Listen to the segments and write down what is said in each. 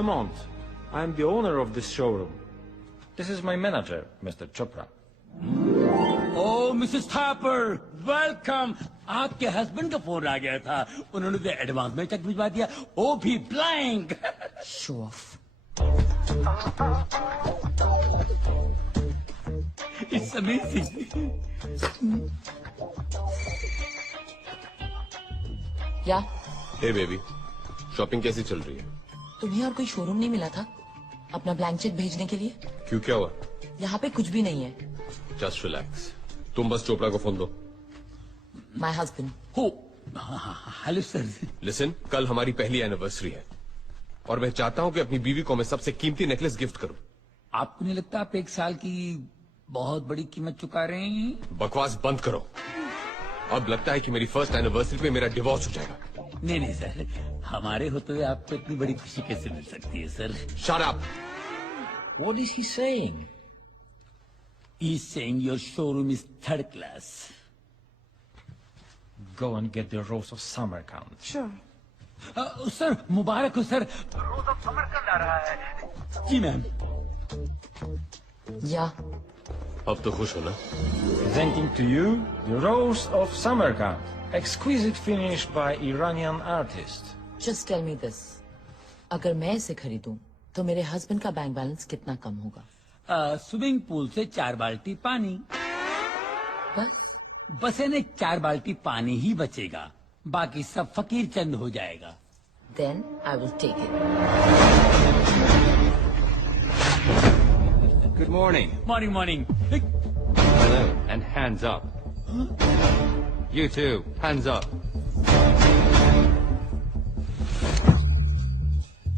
Lemont. I am the owner of this showroom. This is my manager, Mr. Chopra. Oh, Mrs. Thapar, welcome. आपके husband का phone आ गया था, उन्होंने तो advance में चेक भिजवा दिया, वो भी blank. Show off. It's amazing. या हे बेबी, शॉपिंग कैसी चल रही है? तुम्हें और कोई शोरूम नहीं मिला था अपना ब्लैंक चेक भेजने के लिए? क्यों, क्या हुआ? यहाँ पे कुछ भी नहीं है. Just relax. तुम बस चोपड़ा को फोन दो. My husband. हो, हेलो सर. लिसन, कल हमारी पहली एनिवर्सरी है और मैं चाहता हूँ कि अपनी बीवी को मैं सबसे कीमती नेकलेस गिफ्ट करूँ. आपको नहीं लगता आप 1 साल की बहुत बड़ी कीमत चुका रहे हैं? बकवास बंद करो. अब लगता है कि मेरी फर्स्ट एनिवर्सरी पे मेरा डिवोर्स हो जाएगा. नहीं सर, हमारे होते हुए आपको इतनी बड़ी खुशी कैसे मिल सकती है sir? Shut up. What is he saying? He's saying your showroom is third class. Go and get the Rose of Samarkand. Sure. Sir मुबारक हो सर. रोज ऑफ समरकंद आ रहा है. जी मैम. या अब तो खुश हो ना? Presenting to you the Rose of Samarkand, exquisite finish by Iranian artist. Just tell me this, अगर मैं इसे खरीदूं तो मेरे हस्बैंड का बैंक बैलेंस कितना कम होगा? स्विमिंग पूल से 4 बाल्टी पानी. बस यानी 4 बाल्टी पानी ही बचेगा, बाकी सब फकीर चंद हो जाएगा. Then I will take it. Good morning. Morning. Hello. And hands up. You too. Hands up.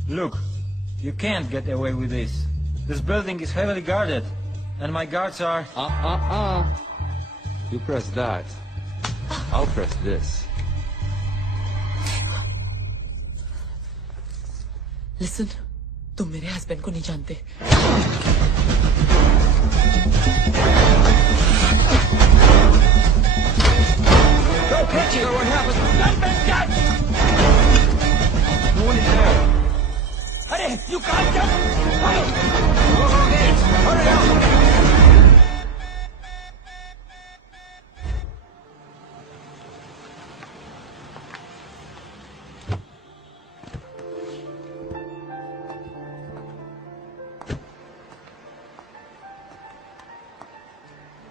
Look, you can't get away with this. This building is heavily guarded, and my guards are... You press that. I'll press this. Listen, तुम मेरे husband को नहीं जानते. अरे you can't jump.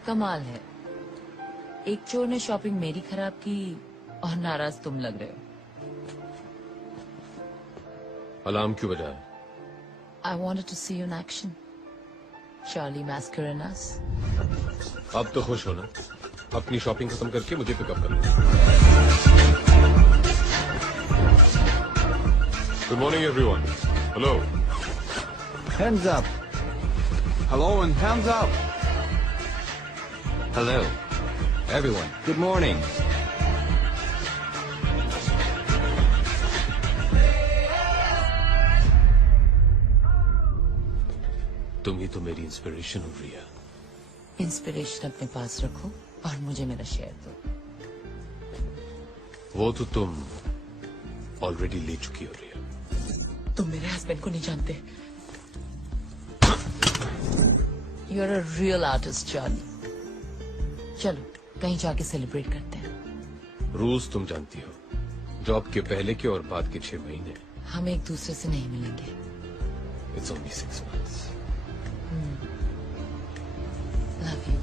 कमाल है, एक चोर ने शॉपिंग मेरी खराब की और नाराज तुम लग रहे हो. अलार्म क्यों बजा है? I wanted to see you in action. Charlie Mascarenas. अब तो खुश हो ना? अपनी शॉपिंग खत्म करके मुझे पिकअप कर लो. Good morning everyone. Hello. Hands up. Hello and hands up. Hello. Everyone. Good morning. तुम ही तो मेरी इंस्पिरेशन हो रही है. इंस्पिरेशन अपने पास रखो और मुझे मेरा शेयर दो. वो तो तुम ऑलरेडी ले चुकी हो रही है. तुम मेरे हस्बैंड को नहीं जानते. You are a real artist Charlie. चलो कहीं जाके सेलिब्रेट करते हैं. रूल्स तुम जानती हो. जॉब के पहले के और बाद के 6 महीने. हम एक दूसरे से नहीं मिलेंगे. It's only 6 months. Love you.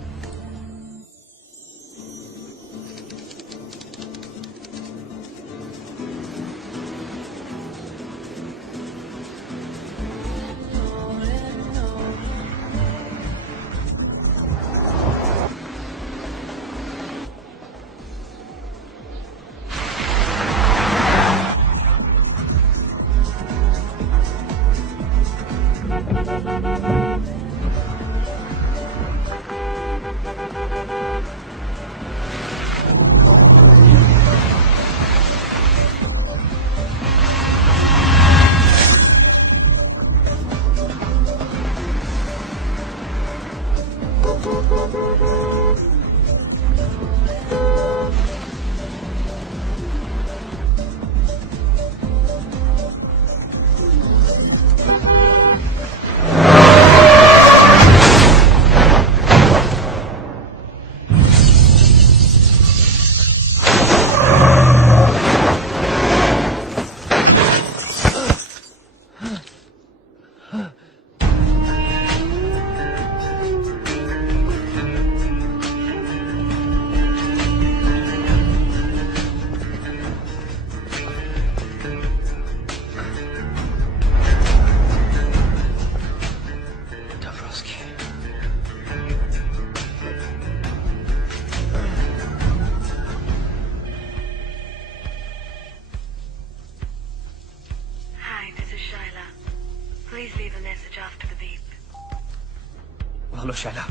Hello Shaila,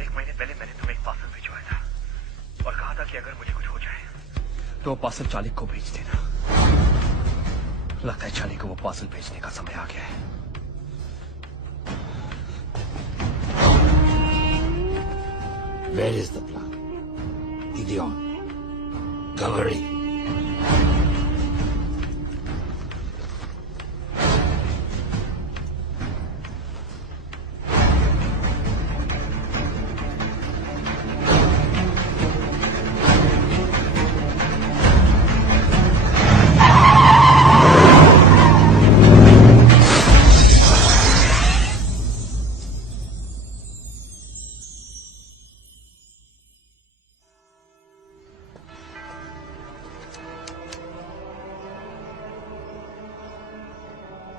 1 महीने पहले मैंने तुम्हें एक पार्सल भिजवाया था और कहा था कि अगर मुझे कुछ हो जाए तो वो पार्सल चाली को भेज देना। लगता है चाली को वो पार्सल भेजने का समय आ गया है। Where is the plan? Gideon, Cavalry.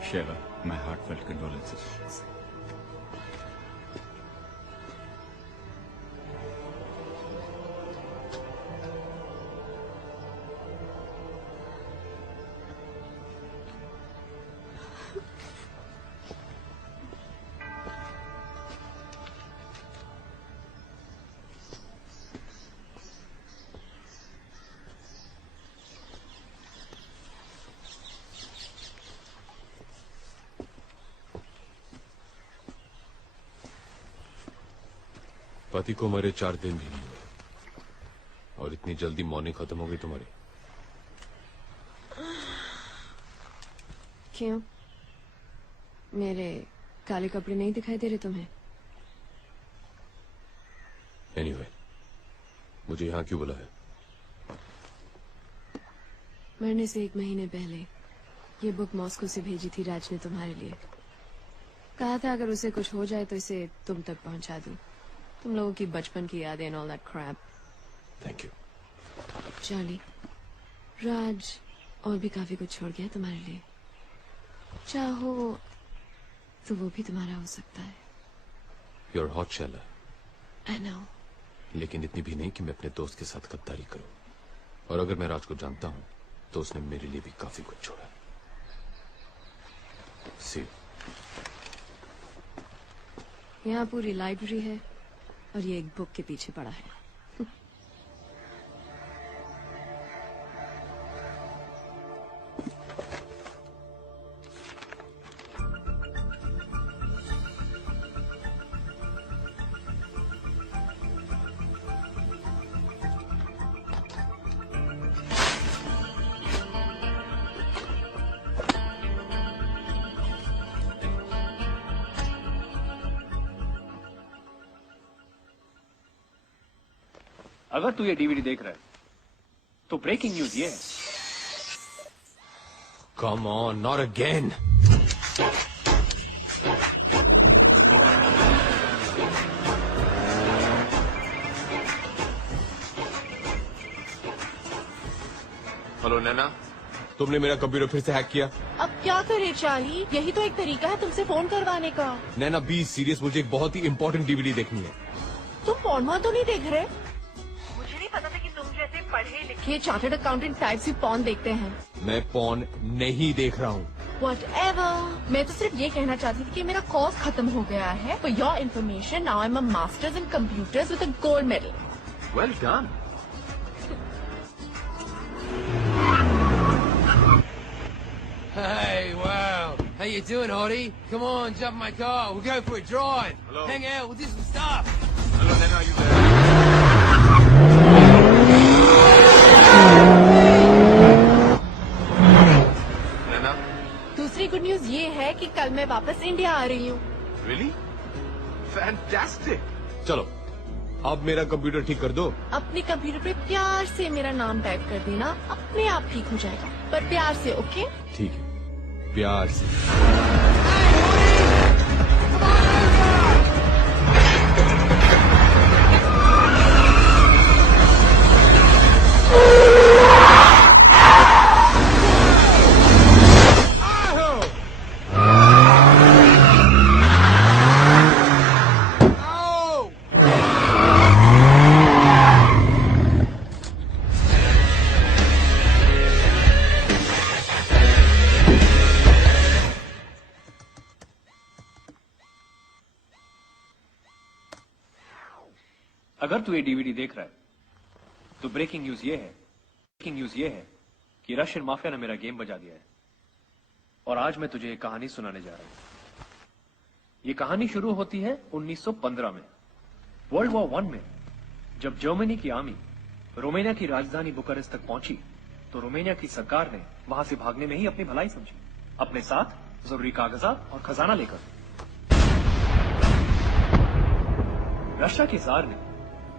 Sheva, my heartfelt condolences. पति को मरे 4 दिन भी नहीं हुए और इतनी जल्दी मॉर्निंग खत्म हो गई तुम्हारी। क्यों? मेरे काले कपड़े नहीं दिखाई दे रहे तुम्हें? एनीवे, मुझे यहाँ क्यों बुलाया? मरने से 1 महीने पहले ये बुक मॉस्को से भेजी थी राज ने तुम्हारे लिए। कहा था अगर उसे कुछ हो जाए तो इसे तुम तक पहुंचा दूं। तुम लोगों की बचपन की यादें and all that crap. Thank you. Charlie, Raj और भी काफी कुछ छोड़ गया तुम्हारे लिए। चाहो तो वो भी तुम्हारा हो सकता है। You're hot, Shaila. I know। लेकिन इतनी भी नहीं कि मैं अपने दोस्त के साथ गद्दारी करूं। और अगर मैं राज को जानता हूं तो उसने मेरे लिए भी काफी कुछ छोड़ा। See you। यहाँ पूरी लाइब्रेरी है और ये एक बुक के पीछे पड़ा है। अगर तू ये डीवीडी देख रहा है तो ब्रेकिंग न्यूज ये है। Come on, not again। Hello Naina, तुमने मेरा कंप्यूटर फिर से हैक किया। अब क्या करे चार्ली, यही तो एक तरीका है तुमसे फोन करवाने का। नैना बी सीरियस, मुझे एक बहुत ही इंपॉर्टेंट डीवीडी देखनी है। तुम पॉर्न तो नहीं देख रहे? मुझे नहीं पता था कि तुम जैसे पढ़े लिखे चार्टर्ड अकाउंटेंट टाइप से पॉर्न देखते हैं। मैं पॉर्न नहीं देख रहा हूँ। Whatever। मैं तो सिर्फ ये कहना चाहती थी कि मेरा कोर्स खत्म हो गया है। For your information, now I'm a master's in computers with a gold medal। Well done। Hey, wow. How you doing, Hottie? Come on, jump in my car. We'll go for a drive. Hello. Hang out, we'll do some stuff. Hello Naina, you there? नैना, दूसरी good news ये है कि कल मैं वापस India आ रही हूँ। really? Fantastic। चलो अब मेरा कंप्यूटर ठीक कर दो। अपने कंप्यूटर पे प्यार से मेरा नाम टाइप कर देना, अपने आप ठीक हो जाएगा, पर प्यार से, ओके? ठीक है, प्यार से। अगर तू ये डीवीडी देख रहा है तो ब्रेकिंग न्यूज ये है कि रशियन माफिया ने मेरा गेम बजा दिया है और आज मैं तुझे एक कहानी सुनाने जा रहा हूं। ये कहानी शुरू होती है 1915 में, वर्ल्ड वॉर 1 में। जब जर्मनी की आर्मी रोमानिया की राजधानी बुखारेस्ट तक पहुंची तो रोमानिया की सरकार ने वहां से भागने में ही अपनी भलाई समझी, अपने साथ जरूरी कागजात और खजाना लेकर। रशिया के जार ने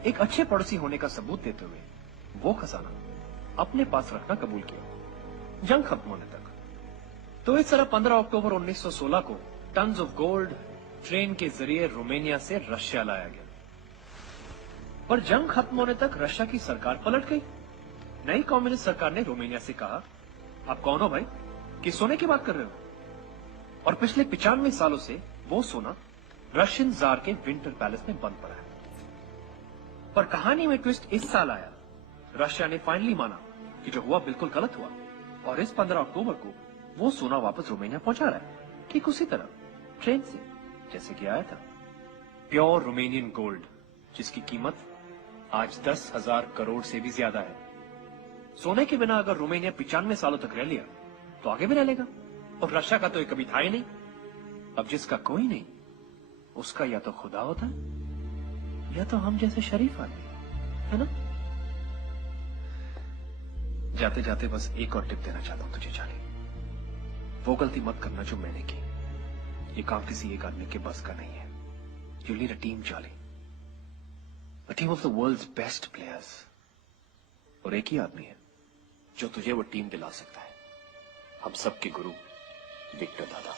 एक अच्छे पड़ोसी होने का सबूत देते हुए वो खजाना अपने पास रखना कबूल किया जंग खत्म होने तक। तो इस तरह 15 अक्टूबर 1916 को टन्स ऑफ गोल्ड ट्रेन के जरिए रोमानिया से रशिया लाया गया। पर जंग खत्म होने तक रशिया की सरकार पलट गई। नई कम्युनिस्ट सरकार ने रोमानिया से कहा, आप कौन हो भाई, किस सोने की बात कर रहे हो? और पिछले 95 सालों से वो सोना रशियन जार के विंटर पैलेस में बंद पड़ा है। पर कहानी में ट्विस्ट इस साल आया। रशिया ने फाइनली माना कि जो हुआ बिल्कुल गलत हुआ और इस 15 अक्टूबर को वो सोना वापस रोमानिया पहुंचा रहा है, ठीक उसी तरह ट्रेन से जैसे कि आया था। प्योर रोमानियन गोल्ड जिसकी कीमत आज 10,000 करोड़ से भी ज्यादा है। सोने के बिना अगर रोमानिया 95 सालों तक रह लिया तो आगे भी रह लेगा। और रशिया का तो ये कभी था ही नहीं। अब जिसका कोई नहीं उसका या तो खुदा होता है या तो हम जैसे शरीफ आदमी, है ना? जाते जाते बस एक और टिप देना चाहता हूं तुझे चार्ली, वो गलती मत करना जो मैंने की। ये काम किसी एक आदमी के बस का नहीं है। You need a team Charlie, a team of the world's best players. और एक ही आदमी है जो तुझे वो टीम दिला सकता है, हम सबके गुरु विक्टर दादा।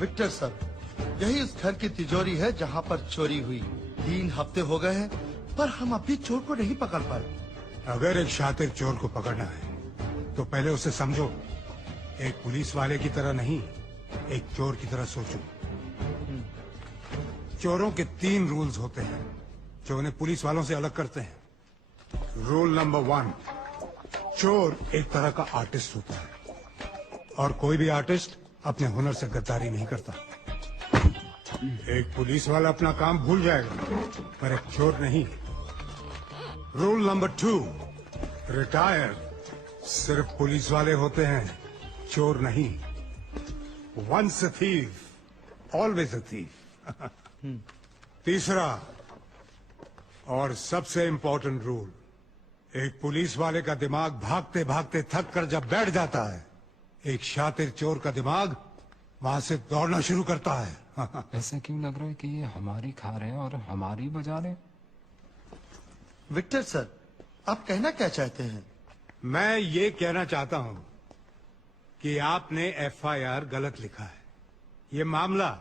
विक्टर सर, यही उस घर की तिजोरी है जहाँ पर चोरी हुई। 3 हफ्ते हो गए हैं पर हम अभी चोर को नहीं पकड़ पाए। अगर एक शातिर चोर को पकड़ना है तो पहले उसे समझो। एक पुलिस वाले की तरह नहीं, एक चोर की तरह सोचो। चोरों के 3 रूल्स होते हैं जो उन्हें पुलिस वालों से अलग करते हैं। रूल नंबर 1, चोर एक तरह का आर्टिस्ट होता है और कोई भी आर्टिस्ट अपने हुनर से गद्दारी नहीं करता। एक पुलिस वाला अपना काम भूल जाएगा पर एक चोर नहीं। रूल नंबर 2, रिटायर सिर्फ पुलिस वाले होते हैं, चोर नहीं। Once a thief always a thief. तीसरा और सबसे इंपॉर्टेंट रूल, एक पुलिस वाले का दिमाग भागते भागते थक कर जब बैठ जाता है, एक शातिर चोर का दिमाग वहां से दौड़ना शुरू करता है। ऐसा क्यों लग रहा है कि ये हमारी खा रहे हैं और हमारी बजा रहे हैं? विक्टर सर, आप कहना क्या चाहते हैं? मैं ये कहना चाहता हूं कि आपने एफआईआर गलत लिखा है। ये मामला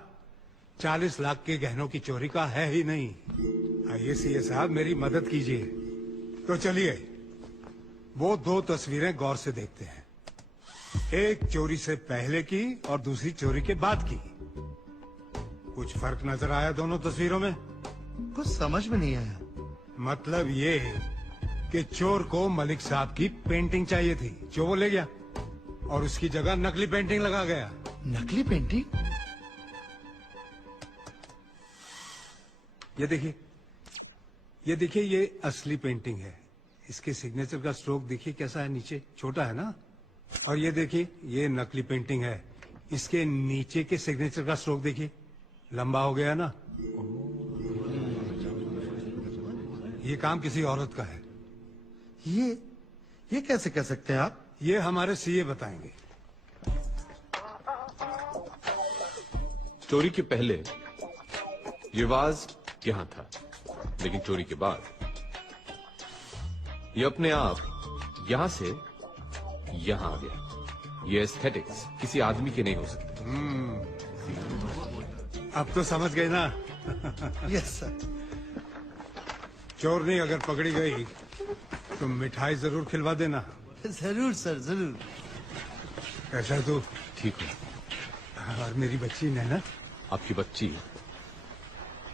40 लाख के गहनों की चोरी का है ही नहीं। आइए सीए साहब, मेरी मदद कीजिए। तो चलिए वो 2 तस्वीरें गौर से देखते हैं। एक चोरी से पहले की और दूसरी चोरी के बाद की। कुछ फर्क नजर आया दोनों तस्वीरों में? कुछ समझ में नहीं आया। मतलब ये कि चोर को मलिक साहब की पेंटिंग चाहिए थी जो वो ले गया और उसकी जगह नकली पेंटिंग लगा गया। नकली पेंटिंग? ये देखिए ये असली पेंटिंग है। इसके सिग्नेचर का स्ट्रोक देखिए कैसा है, नीचे छोटा है ना। और ये देखिए ये नकली पेंटिंग है, इसके नीचे के सिग्नेचर का स्ट्रोक देखिए लंबा हो गया ना। ये काम किसी औरत का है। ये कैसे कह सकते हैं आप? ये हमारे सीए बताएंगे। चोरी के पहले ये वाज यहां था, लेकिन चोरी के बाद ये अपने आप यहां से यहां आ गया। ये एस्थेटिक्स किसी आदमी के नहीं हो सकते। अब तो समझ गए ना? Yes sir. चोरनी अगर पकड़ी गई तो मिठाई जरूर खिलवा देना। जरूर सर, जरूर। कैसा है तू? ठीक है। और मेरी बच्ची नैना? आपकी बच्ची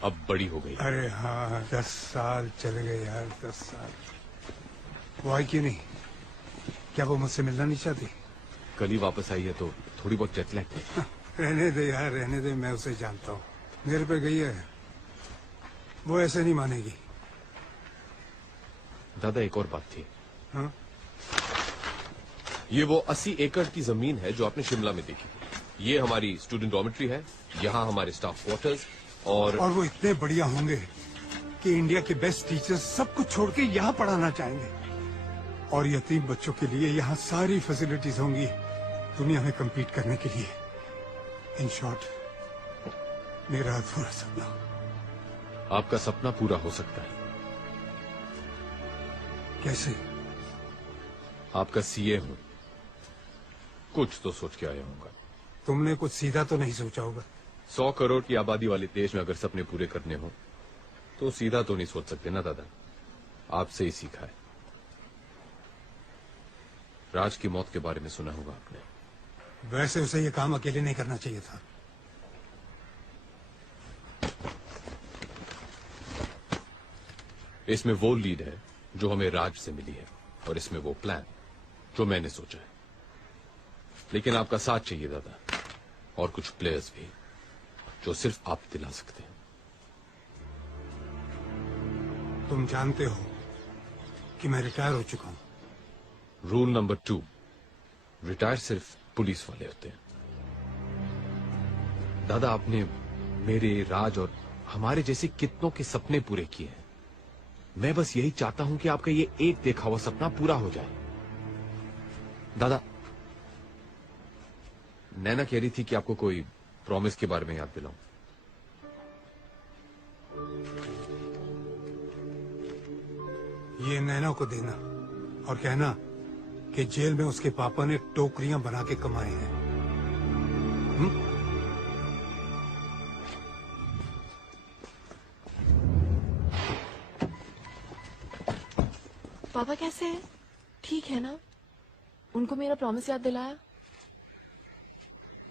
अब बड़ी हो गई। अरे हाँ, 10 साल चले गए यार, 10 साल। वो आई क्यों नहीं? क्या वो मुझसे मिलना नहीं चाहती? कल ही वापस आई है तो थोड़ी बहुत जेट लैग। रहने दे यार, रहने दे, मैं उसे जानता हूँ, मेरे पे गई है, वो ऐसे नहीं मानेगी। दादा एक और बात थी। हाँ? ये वो 80 एकड़ की जमीन है जो आपने शिमला में देखी थी। ये हमारी स्टूडेंट डॉर्मेट्री है, यहाँ हमारे स्टाफ क्वार्टर्स, और वो इतने बढ़िया होंगे कि इंडिया के बेस्ट टीचर्स सब कुछ छोड़ के यहाँ पढ़ाना चाहेंगे, और यतीम बच्चों के लिए यहाँ सारी फैसिलिटीज होंगी दुनिया में compete करने के लिए। इन शॉर्ट, मेरा अधूरा सपना। आपका सपना पूरा हो सकता है। कैसे? आपका सीए हूं, कुछ तो सोच के आया होगा। तुमने कुछ सीधा तो नहीं सोचा होगा। 100 करोड़ की आबादी वाले देश में अगर सपने पूरे करने हो तो सीधा तो नहीं सोच सकते ना दादा। आपसे ही सीखा है। राज की मौत के बारे में सुना होगा आपने। वैसे उसे ये काम अकेले नहीं करना चाहिए था। इसमें वो लीड है जो हमें राज से मिली है, और इसमें वो प्लान जो मैंने सोचा है। लेकिन आपका साथ चाहिए दादा, और कुछ प्लेयर्स भी जो सिर्फ आप दिला सकते हैं। तुम जानते हो कि मैं रिटायर हो चुका हूं। रूल नंबर 2, रिटायर सिर्फ पुलिस वाले होते हैं। दादा आपने मेरे, राज और हमारे जैसे कितनों के सपने पूरे किए हैं। मैं बस यही चाहता हूं कि आपका ये एक देखा हुआ सपना पूरा हो जाए। दादा, नैना कह रही थी कि आपको कोई प्रॉमिस के बारे में याद दिलाऊं। ये नैना को देना और कहना कि जेल में उसके पापा ने टोकरियां बना के कमाए हैं। पापा कैसे हैं? ठीक है ना? उनको मेरा प्रॉमिस याद दिलाया?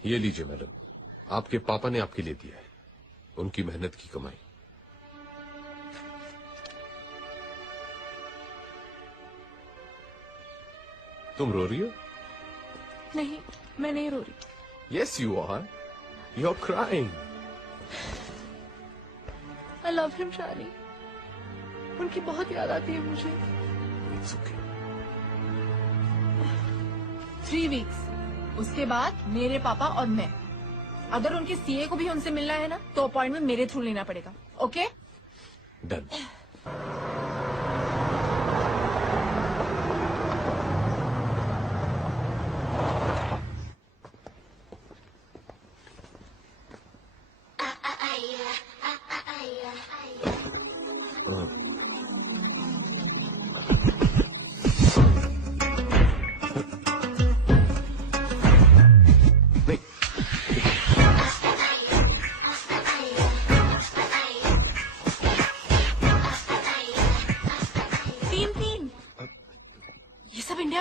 ये लीजिए मैडम, आपके पापा ने आपके लिए दिया है, उनकी मेहनत की कमाई। तुम रो रही हो? नहीं, मैं नहीं रो रही। Yes, you are. You're crying. I love him, शाली। उनकी बहुत याद आती है मुझे। It's okay. 3 weeks, उसके बाद मेरे पापा और मैं। अगर उनके सीए को भी उनसे मिलना है ना, तो अपॉइंटमेंट मेरे थ्रू लेना पड़ेगा। ओके? Done.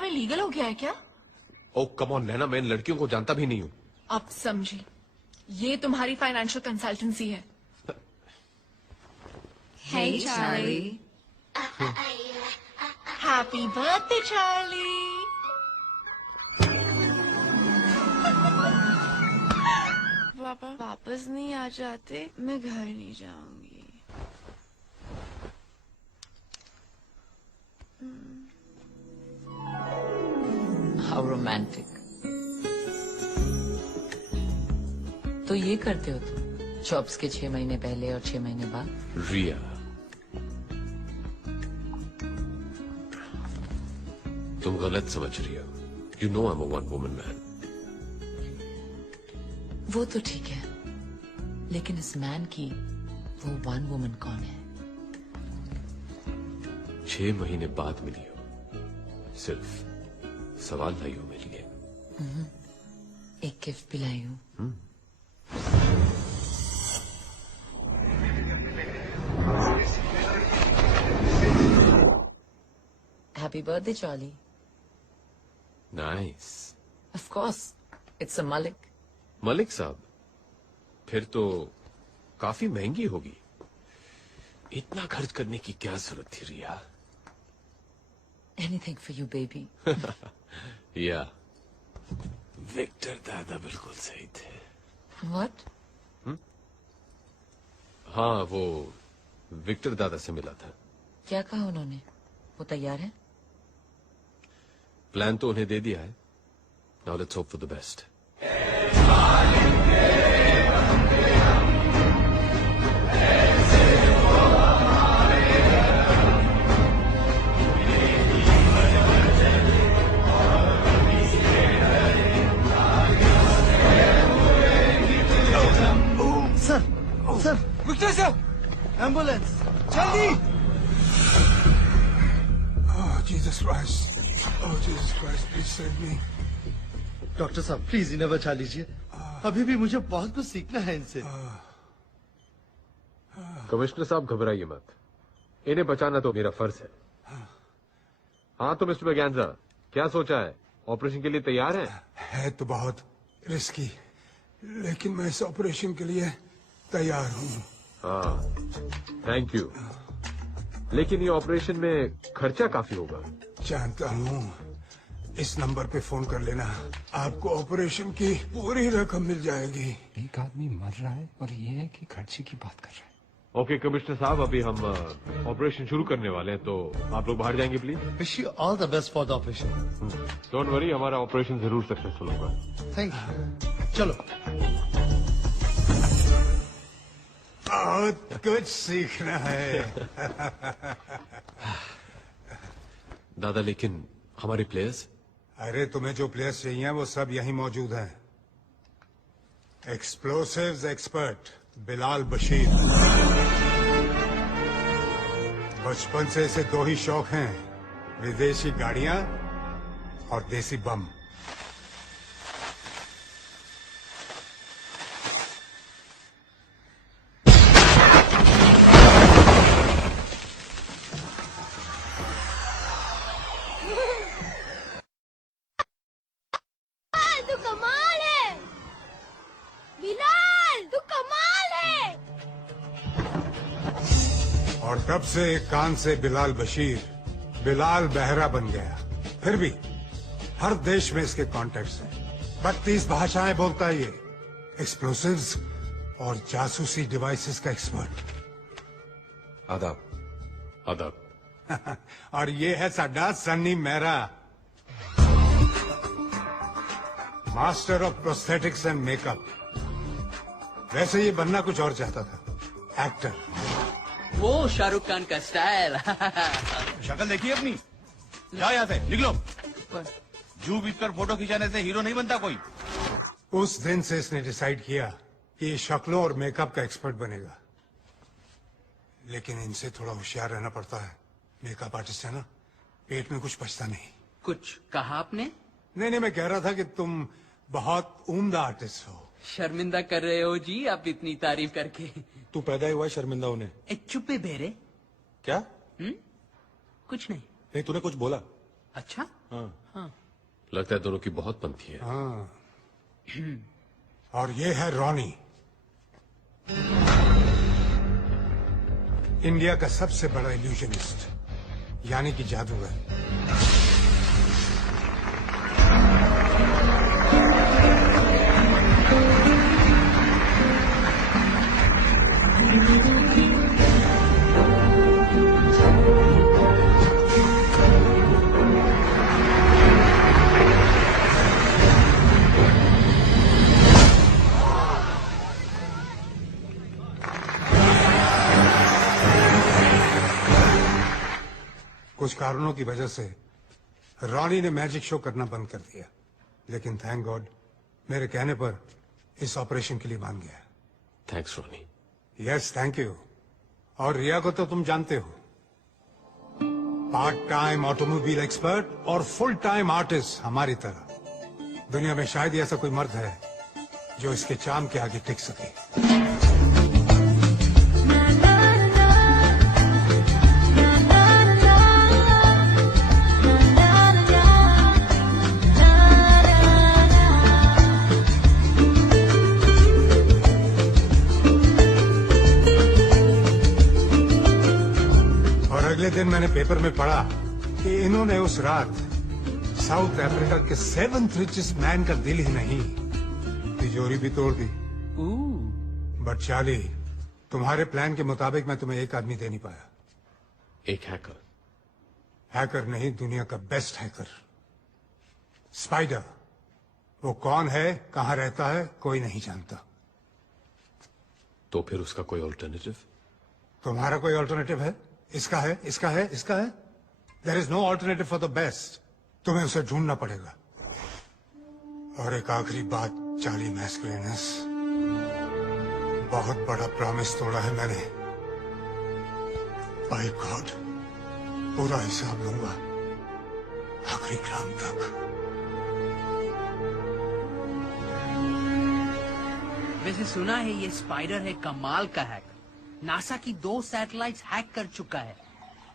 लीगल हो गया है क्या? ओ कम ऑन नैना, मैं इन लड़कियों को जानता भी नहीं हूँ। अब समझी, ये तुम्हारी फाइनेंशियल कंसल्टेंसी है। Hey Charlie. Happy birthday Charlie. पापा वापस नहीं आ जाते, मैं घर नहीं जाऊंगी। How romantic. तो ये करते हो तुम जॉब्स के 6 महीने पहले और 6 महीने बाद? रिया, तुम गलत समझ रही हो। You know I'm a one woman man. वो तो ठीक है, लेकिन इस मैन की वो वन वुमन कौन है? 6 महीने बाद मिली हो, सिर्फ सवाल लाई हो मेरे लिए। एक गिफ्ट भी लाई हूँ। Happy birthday Charlie. Nice. Of course, it's a Malik. Malik साहब, फिर तो काफी महंगी होगी। इतना खर्च करने की क्या जरूरत थी रिया? Anything for you, baby. या विक्टर दादा बिल्कुल सही थे। व्हाट? हाँ, वो विक्टर दादा से मिला था। क्या कहा उन्होंने? वो तैयार है? प्लान तो उन्हें दे दिया है। Now let's hope for the best. Sir Victor sir, ambulance जल्दी। Oh, Jesus Christ. Oh, Jesus Christ, please save me. Doctor साहब प्लीज इन्हें बचा लीजिए, अभी भी मुझे बहुत कुछ सीखना है इनसे। कमिश्नर साहब घबराइए मत, इन्हें बचाना तो मेरा फर्ज है। हाँ तो मिस्टर बैगैंजा, क्या सोचा है? ऑपरेशन के लिए तैयार है? है तो बहुत रिस्की, लेकिन मैं इस ऑपरेशन के लिए तैयार हूँ। हाँ, थैंक यू। लेकिन ये ऑपरेशन में खर्चा काफी होगा। जानता हूँ, इस नंबर पे फोन कर लेना, आपको ऑपरेशन की पूरी रकम मिल जाएगी। एक आदमी मर रहा है और ये है कि खर्चे की बात कर रहा है। ओके कमिश्नर साहब, अभी हम ऑपरेशन शुरू करने वाले हैं, तो आप लोग बाहर जाएंगे please. Wish you all the best for the operation. Don't worry, हमारा ऑपरेशन जरूर सक्सेसफुल होगा। Thank you. चलो। बहुत कुछ सीखना है। दादा, लेकिन हमारे प्लेयर्स? अरे तुम्हें जो प्लेयर्स चाहिए वो सब यहीं मौजूद हैं। Explosives expert Bilal Bashir. बचपन से इसे दो ही शौक हैं, विदेशी गाड़ियां और देसी बम। तू कमाल है बिलाल, तू कमाल है। और तब से एक कान से बिलाल बशीर बिलाल बहरा बन गया। फिर भी हर देश में इसके कॉन्टैक्ट्स हैं। 32 भाषाएं बोलता है ये। एक्सप्लोसिव्स और जासूसी डिवाइसेस का एक्सपर्ट। आदाब। आदाब। और ये है साडा Sunny Mehra, master of prosthetics and makeup. वैसे ये बनना कुछ और चाहता था, एक्टर। वो शाहरुख खान का स्टाइल। शक्ल देखिए अपनी। जाओ यहाँ से, निकलो। जू बीत कर फोटो खिंचाने से हीरो नहीं बनता कोई। उस दिन से इसने डिसाइड किया कि ये शक्लों और मेकअप का एक्सपर्ट बनेगा। लेकिन इनसे थोड़ा होशियार रहना पड़ता है। मेकअप आर्टिस्ट है ना, पेट में कुछ बचता नहीं। कुछ कहा आपने? नहीं, मैं कह रहा था कि तुम बहुत उम्दा आर्टिस्ट हो। शर्मिंदा कर रहे हो जी आप इतनी तारीफ करके। तू पैदा ही हुआ शर्मिंदा होने। चुप्पे बेरे। क्या? कुछ नहीं। नहीं, तूने कुछ बोला। अच्छा। हाँ। लगता है दोनों की बहुत बनती है। हाँ। और ये है रॉनी, इंडिया का सबसे बड़ा इल्यूजनिस्ट, यानी कि जादूगर। कुछ कारणों की वजह से रॉनी ने मैजिक शो करना बंद कर दिया, लेकिन थैंक गॉड मेरे कहने पर इस ऑपरेशन के लिए मान गया। Thanks Ronnie. Yes, thank you. और रिया को तो तुम जानते हो, पार्ट टाइम ऑटोमोबाइल एक्सपर्ट और फुल टाइम आर्टिस्ट हमारी तरह। दुनिया में शायद ही ऐसा कोई मर्द है जो इसके चाम के आगे टिक सके। अगले दिन मैंने पेपर में पढ़ा कि इन्होंने उस रात साउथ अफ्रीका के 7th रिचेस्ट मैन का दिल ही नहीं, तिजोरी भी तोड़ दी। बट चार्ली, तुम्हारे प्लान के मुताबिक मैं तुम्हें एक आदमी दे नहीं पाया। एक हैकर? हैकर नहीं, दुनिया का बेस्ट हैकर, स्पाइडर। वो कौन है, कहां रहता है, कोई नहीं जानता। तो फिर उसका कोई ऑल्टरनेटिव? तुम्हारा कोई ऑल्टरनेटिव है? इसका है, इसका है, इसका है? There is no alternative for the best. तुम्हें उसे ढूंढना पड़ेगा। और एक आखिरी बात, चार्ली मैस्कुलिनस, बहुत बड़ा प्रॉमिस तोड़ा है मैंने। बाय गॉड, पूरा हिसाब लूंगा आखिरी ग्राम तक। वैसे सुना है ये स्पाइडर है कमाल का हैकर। नासा की 2 सैटेलाइट्स हैक कर चुका है।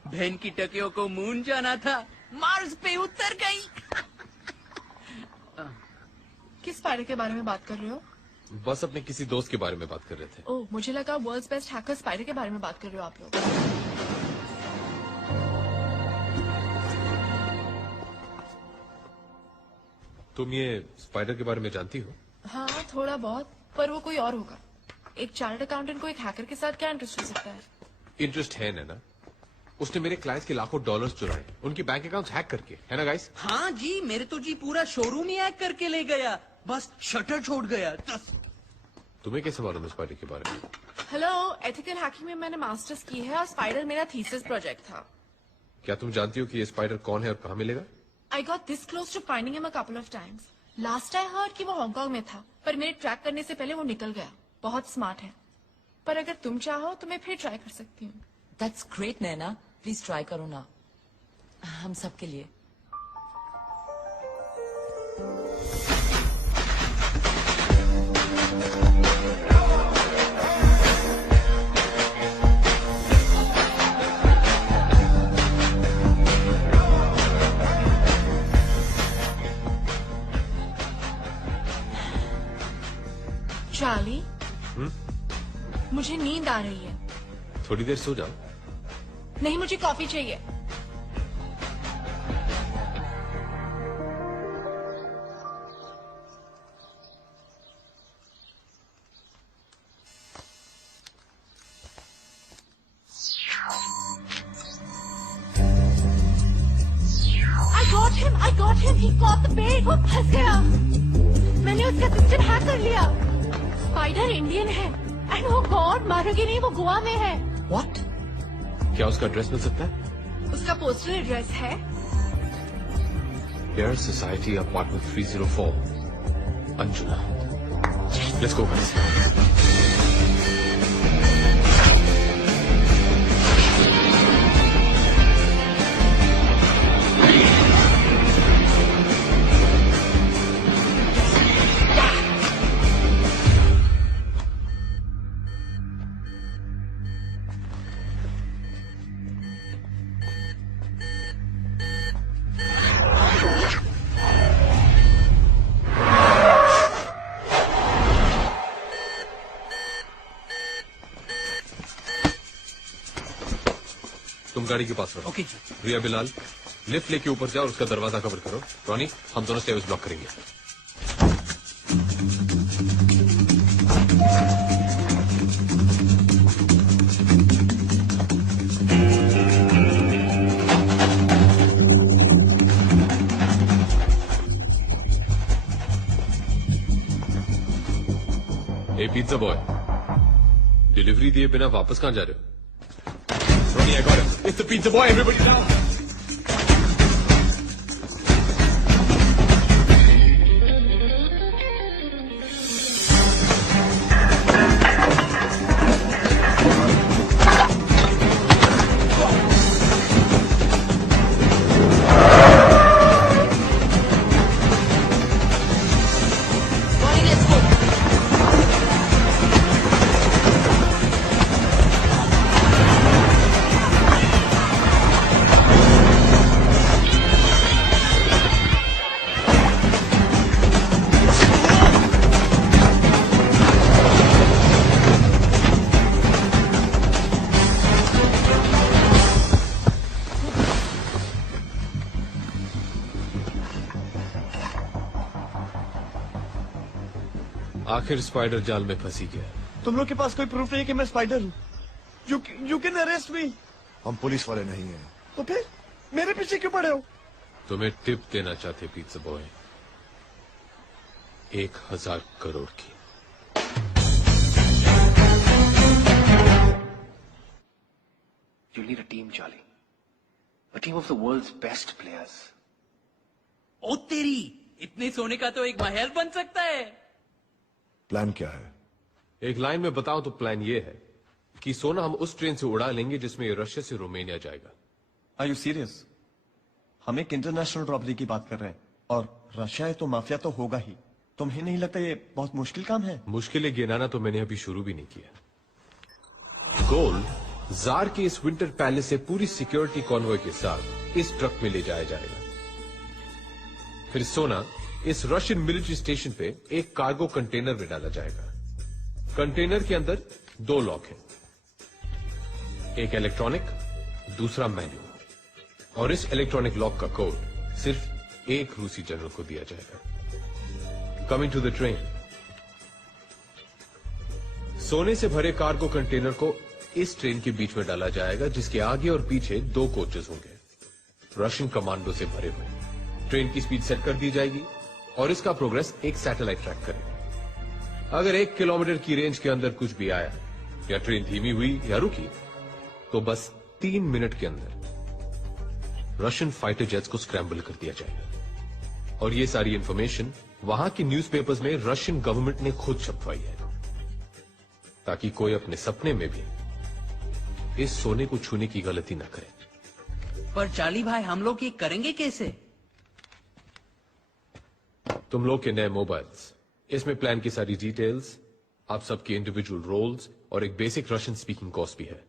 बहन की टकियों को मून जाना था, मार्स पे उतर गई। किस स्पाइडर के बारे में बात कर रहे हो? बस अपने किसी दोस्त के बारे में बात कर रहे थे। ओह, मुझे लगा वर्ल्ड्स बेस्ट हैकर स्पाइडर के बारे में बात कर रहे हो आप लोग। तुम ये स्पाइडर के बारे में जानती हो? हाँ, थोड़ा बहुत, पर वो कोई और होगा। एक चार्टर्ड अकाउंटेंट को एक हैकर के साथ क्या इंटरेस्ट हो सकता है? इंटरेस्ट है ना? उसने मेरे क्लाइंट्स के लाखों डॉलर्स चुराए, उनकी बैंक अकाउंट्स हैक करके, है ना गाइस? हाँ जी, मेरे तो जी पूरा शोरूम ही हैक करके ले गया, बस शटर छोड़ गया। तुम्हें कैसे मालूम है स्पाइडर के बारे में? हेलो, एथिकल हैकिंग में मैंने मास्टर्स की है और स्पाइडर मेरा थीसिस प्रोजेक्ट था। क्या तुम जानती हो कि ये स्पाइडर कौन है और कहाँ मिलेगा? I got this close to finding him a couple of times. Last I heard कि वो हांगकांग में था, पर मेरे ट्रैक करने से पहले वो निकल गया। बहुत स्मार्ट है, पर अगर तुम चाहो तो मैं फिर ट्राई कर सकती हूँ। That's great, Naina. Please try करो ना, हम सबके लिए। चार्ली, मुझे नींद आ रही है। थोड़ी देर सो जाओ। नहीं, मुझे कॉफी चाहिए। I got him. He caught the bait. वो फंस गया। मैंने उसका सिस्टम हैक कर लिया। स्पाइडर इंडियन है। एंड वो गॉड, मारोगे नहीं, वो गोवा में है। What? क्या उसका एड्रेस मिल सकता है? उसका पोस्टल एड्रेस है Air Society Apartment 304, Anjuna. Let's go, guys. तुम गाड़ी के पास रहो। ओके। रिया बिलाल, लिफ्ट लेके ऊपर जाओ और उसका दरवाजा कवर करो। रॉनी, हम दोनों स्टेयर्स ब्लॉक करेंगे। ए पिज्जा बॉय, डिलीवरी दिए बिना वापस कहां जा रहे हो? Ronnie, I got him. It's the pizza boy. Everybody down. आखिर स्पाइडर जाल में फंसी गया। तुम लोग के पास कोई प्रूफ नहीं है कि मैं स्पाइडर हूँ? यू कैन अरेस्ट मी। हम पुलिस वाले नहीं हैं। तो फिर मेरे पीछे क्यों पड़े हो? तुम्हें टिप देना चाहते पिज्जा बॉय, 1000 करोड़ की। You need a team, Charlie. A team of the world's best players. ओ तेरी, इतने सोने का तो एक महल बन सकता है। प्लान क्या है? एक लाइन में बताऊं तो प्लान ये है कि सोना हम उस ट्रेन से उड़ा लेंगे जिसमें ये रशिया से रोमानिया जाएगा। Are you serious? हम एक इंटरनेशनल रॉबरी की बात कर रहे हैं और रशिया है तो माफिया तो होगा ही। तुम्हें नहीं लगता ये बहुत मुश्किल काम है? मुश्किलें गिनाना तो मैंने अभी शुरू भी नहीं किया। गोल्ड जार के इस विंटर पैलेस से पूरी सिक्योरिटी कॉन्वॉय के साथ इस ट्रक में ले जाया जाएगा। फिर सोना इस रशियन मिलिट्री स्टेशन पे एक कार्गो कंटेनर में डाला जाएगा। कंटेनर के अंदर 2 लॉक हैं, एक इलेक्ट्रॉनिक, दूसरा मैनुअल, और इस इलेक्ट्रॉनिक लॉक का कोड सिर्फ एक रूसी जनरल को दिया जाएगा। Coming to the train. सोने से भरे कार्गो कंटेनर को इस ट्रेन के बीच में डाला जाएगा, जिसके आगे और पीछे 2 कोचेस होंगे, रशियन कमांडो से भरे हुए। ट्रेन की स्पीड सेट कर दी जाएगी और इसका प्रोग्रेस एक सैटेलाइट ट्रैक करेगा। अगर 1 किलोमीटर की रेंज के अंदर कुछ भी आया या ट्रेन धीमी हुई या रुकी तो बस 3 मिनट के अंदर रशियन फाइटर जेट्स को स्क्रैम्बल कर दिया जाएगा। और ये सारी इंफॉर्मेशन वहां की न्यूज़पेपर्स में रशियन गवर्नमेंट ने खुद छपवाई है, ताकि कोई अपने सपने में भी इस सोने को छूने की गलती ना करे। पर चार्ली भाई, हम लोग ये करेंगे कैसे? तुम लोग के नए मोबाइल्स, इसमें प्लान की सारी डिटेल्स, आप सबके इंडिविजुअल रोल्स और एक बेसिक रशियन स्पीकिंग कोर्स भी है।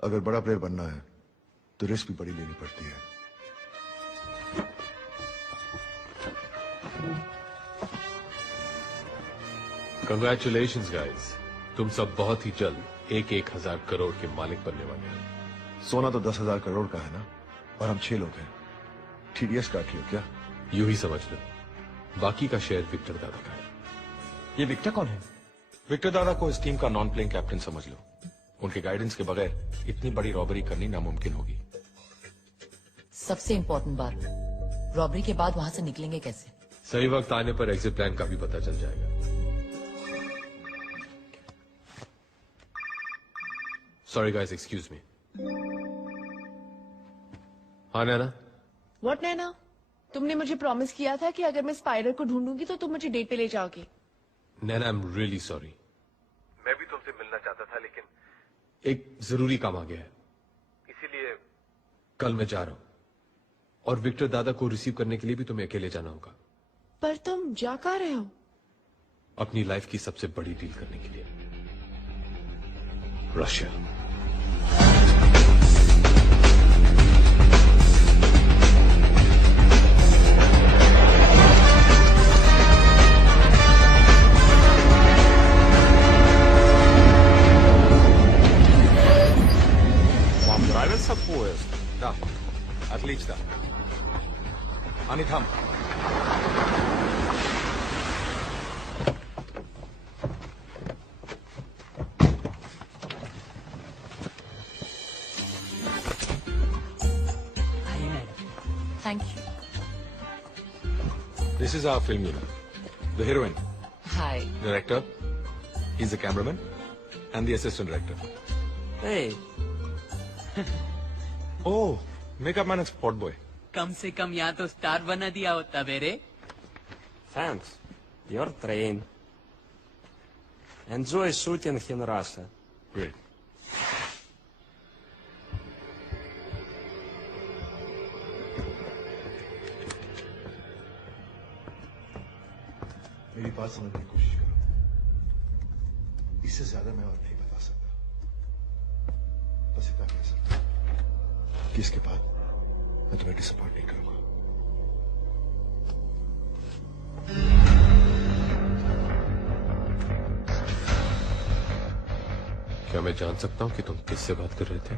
अगर बड़ा प्लेयर बनना है तो रिस्क भी बड़ी लेनी पड़ती है। कंग्रेचुलेशंस गाइस, तुम सब बहुत ही जल्द 1000 करोड़ के मालिक बनने वाले हैं। सोना तो 10,000 करोड़ का है ना, और हम 6 लोग हैं। TDS काट लियो क्या? यूं ही समझ लो, बाकी का शेयर विक्टर दादा का है। ये विक्टर कौन है? विक्टर दादा को इस टीम का नॉन प्लेइंग कैप्टन समझ लो। उनके गाइडेंस के बगैर इतनी बड़ी रॉबरी करनी नामुमकिन होगी। सबसे इम्पोर्टेंट बात, रॉबरी के बाद वहां से निकलेंगे कैसे? सही वक्त आने पर एग्जिट प्लान का भी पता चल जाएगा। Sorry guys, excuse me. हाँ नैना? व्हाट नैना? तुमने मुझे प्रॉमिस किया था कि अगर मैं स्पाइडर को ढूंढूंगी तो तुम मुझे डेट पे ले जाओगे। नैना, आई एम रियली सॉरी। मैं भी तुमसे मिलना चाहता था, लेकिन एक जरूरी काम आ गया है, इसीलिए कल मैं जा रहा हूं। और विक्टर दादा को रिसीव करने के लिए भी तुम्हें अकेले जाना होगा। पर तुम जा कहाँ रहे हो? अपनी लाइफ की सबसे बड़ी डील करने के लिए, Russia. Da, отлично. Они там. Thank you. This is our film unit. The heroine, Hi. director, he's the cameraman, and the assistant director. Hey. Oh, makeup man and spot boy. कम से कम यहाँ तो स्टार बना दिया होता बेरे। Thanks. Your train. Enjoy shooting in Russia. Great. मेरी बात समझने की कोशिश करो। इससे ज्यादा मैं और नहीं बता सकता। बस इतना कह सकता हूं कि इसके बाद मैं तुम्हें डिसअपॉइंट नहीं करूंगा। क्या मैं जान सकता हूं कि तुम किससे बात कर रहे थे?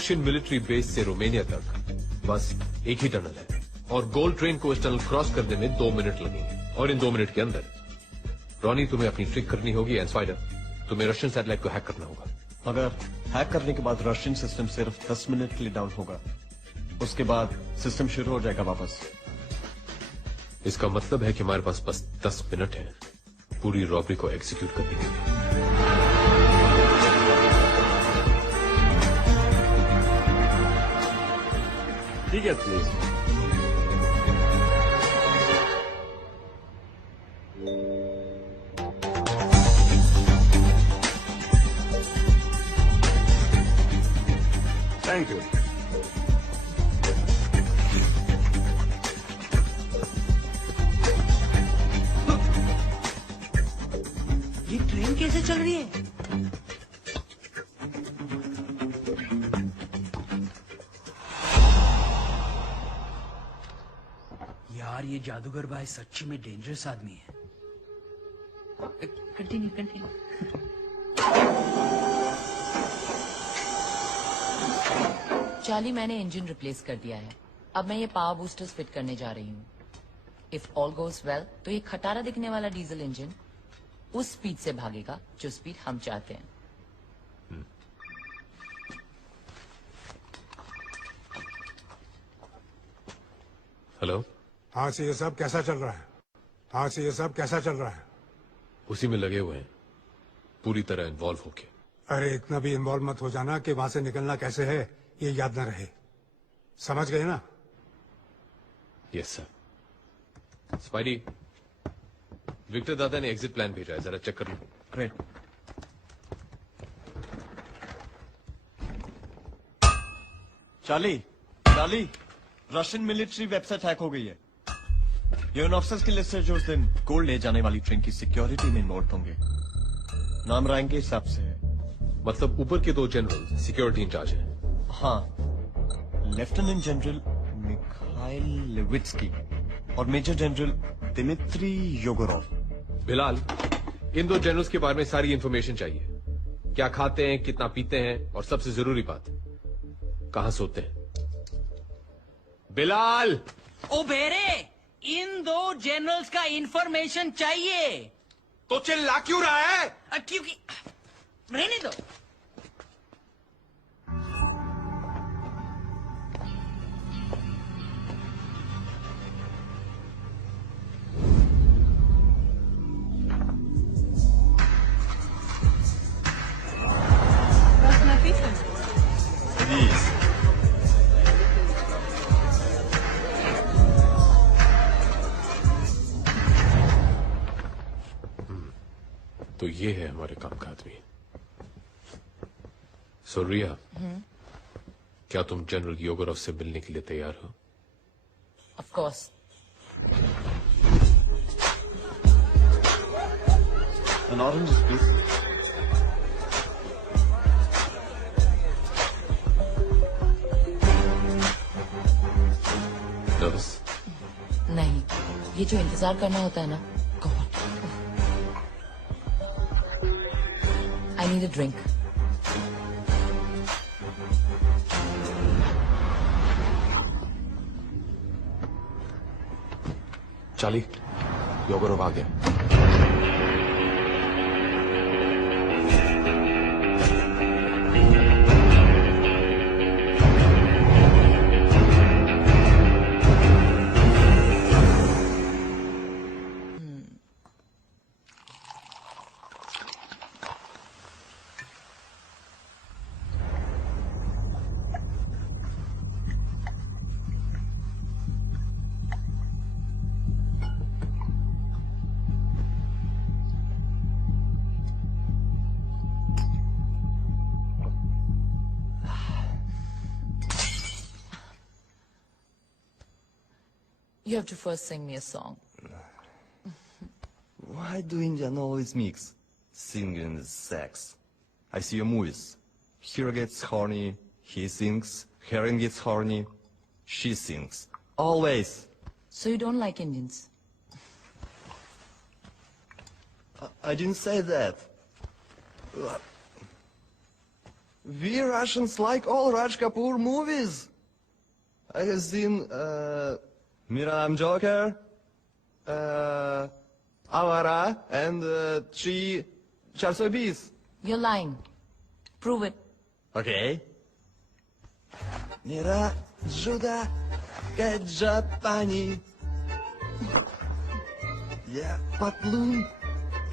रशियन मिलिट्री बेस से रोमानिया तक बस एक ही टनल है और गोल्ड ट्रेन को इस टनल क्रॉस करने में 2 मिनट लगेंगे और इन 2 मिनट के अंदर रॉनी तुम्हें अपनी ट्रिक करनी होगी एंड स्पाइडर तुम्हें रशियन सैटेलाइट को हैक करना होगा। अगर हैक करने के बाद रशियन सिस्टम सिर्फ 10 मिनट के लिए डाउन होगा, उसके बाद सिस्टम शुरू हो जाएगा वापस। इसका मतलब है कि हमारे पास बस 10 मिनट है पूरी रॉबरी को एग्जीक्यूट करने के लिए। ठीक है प्लीज। Thank you. ये ट्रेन कैसे चल रही है? यार ये जादूगर भाई सच्ची में डेंजरस आदमी है। Continue continue. चार्ली, मैंने इंजन रिप्लेस कर दिया है। अब मैं ये पावर बूस्टर्स फिट करने जा रही हूँ। इफ ऑल गोज वेल तो ये खटारा दिखने वाला डीजल इंजन उस स्पीड से भागेगा जो स्पीड हम चाहते हैं। हेलो। हाँ से ये सब कैसा चल रहा है? हाँ से ये सब कैसा चल रहा है? उसी में लगे हुए हैं पूरी तरह इन्वॉल्व होके। अरे इतना भी इन्वॉल्व मत हो जाना कि वहां से निकलना कैसे है ये याद न रहे। समझ गए ना? Yes sir. स्पाइडी, विक्टर दादा ने एग्जिट प्लान भेजा है, जरा चेक कर लो। Great. Charlie, Russian military website hack हो गई है। यूएन ऑफिसर्स की लिस्ट है जो उस दिन गोल्ड ले जाने वाली ट्रेन की सिक्योरिटी में इन्वॉल्व होंगे। नाम रैंक के हिसाब से है। मतलब ऊपर के 2 जनरल सिक्योरिटी इंचार्ज हैं। हाँ, लेफ्टिनेंट जनरल मिखाइल लेविट्स्की और मेजर जनरल दिमित्री योगोरोव। बिलाल, इन 2 जनरल्स के बारे में सारी इंफॉर्मेशन चाहिए। क्या खाते हैं, कितना पीते हैं और सबसे जरूरी बात, कहां सोते हैं। बिलाल! ओ बेरे, इन 2 जनरल्स का इंफॉर्मेशन चाहिए। तो चिल्ला क्यों रहा है? क्योंकि रहने दो। तो ये है हमारे काम का आदमी। सो रिया, क्या तुम जनरल योगोरोव से मिलने के लिए तैयार हो? Of course. An orange, please. Nervous? नहीं, ये जो इंतजार करना होता है ना, God. I need a drink. Charlie, Yogorov आ गया। You have to first sing me a song. Why do Indian always mix singing and sex? I see your movies. Hero gets horny, he sings. Heroine gets horny, she sings. Always. So you don't like Indians? I didn't say that. We Russians like all Raj Kapoor movies. I have seen Miram Joker, Avara, and 420. You're lying. Prove it. Okay. Mira Juda Kajapani. Yeah, Patlun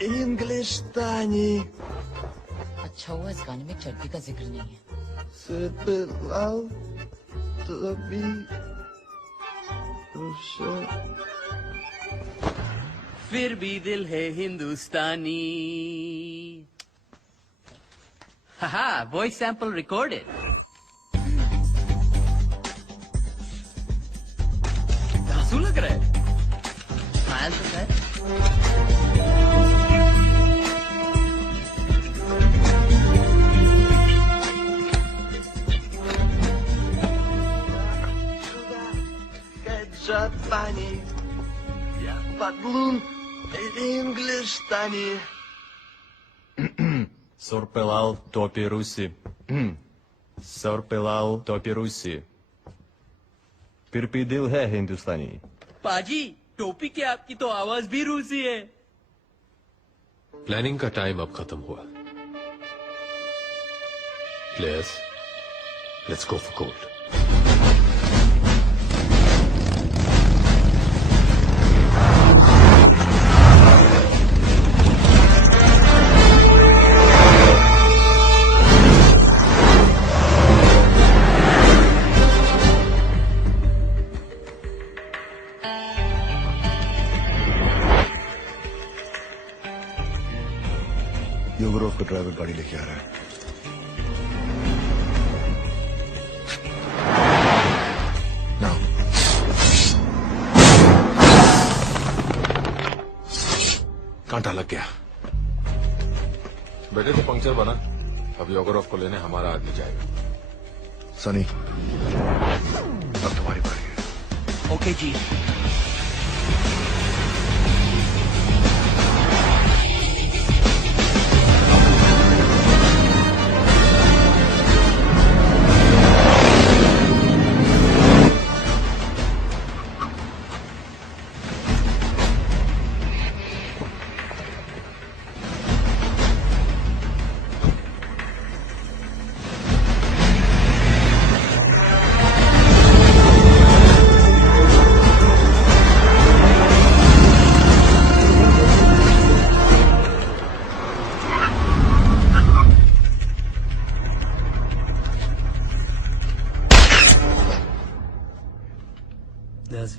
English Tani. अच्छा हुआ इस गाने में चड्डी का जिक्र नहीं है. Sipilal to be फिर भी दिल है हिंदुस्तानी. हाहा, वॉइस सैंपल रिकॉर्डेड. धांसू लग रहा है. स्माइल तो है. Japani, yeah, Patlun English Tani. Sorpelal topi Rusi. Sorpelal topi Rusi. फिर भी दिल है हिंदुस्तानी. पाजी, टोपी के आपकी तो आवाज भी रूसी है. प्लानिंग का टाइम अब खत्म हुआ. Players, let's go for gold. Yogorov का ड्राइवर गाड़ी लेके आ रहा है. Now. कांटा लग गया. बेटे तो पंक्चर बना. अब योगरोव को लेने हमारा आदमी जाएगा. सनी, अब तुम्हारी बारी है. ओके जी.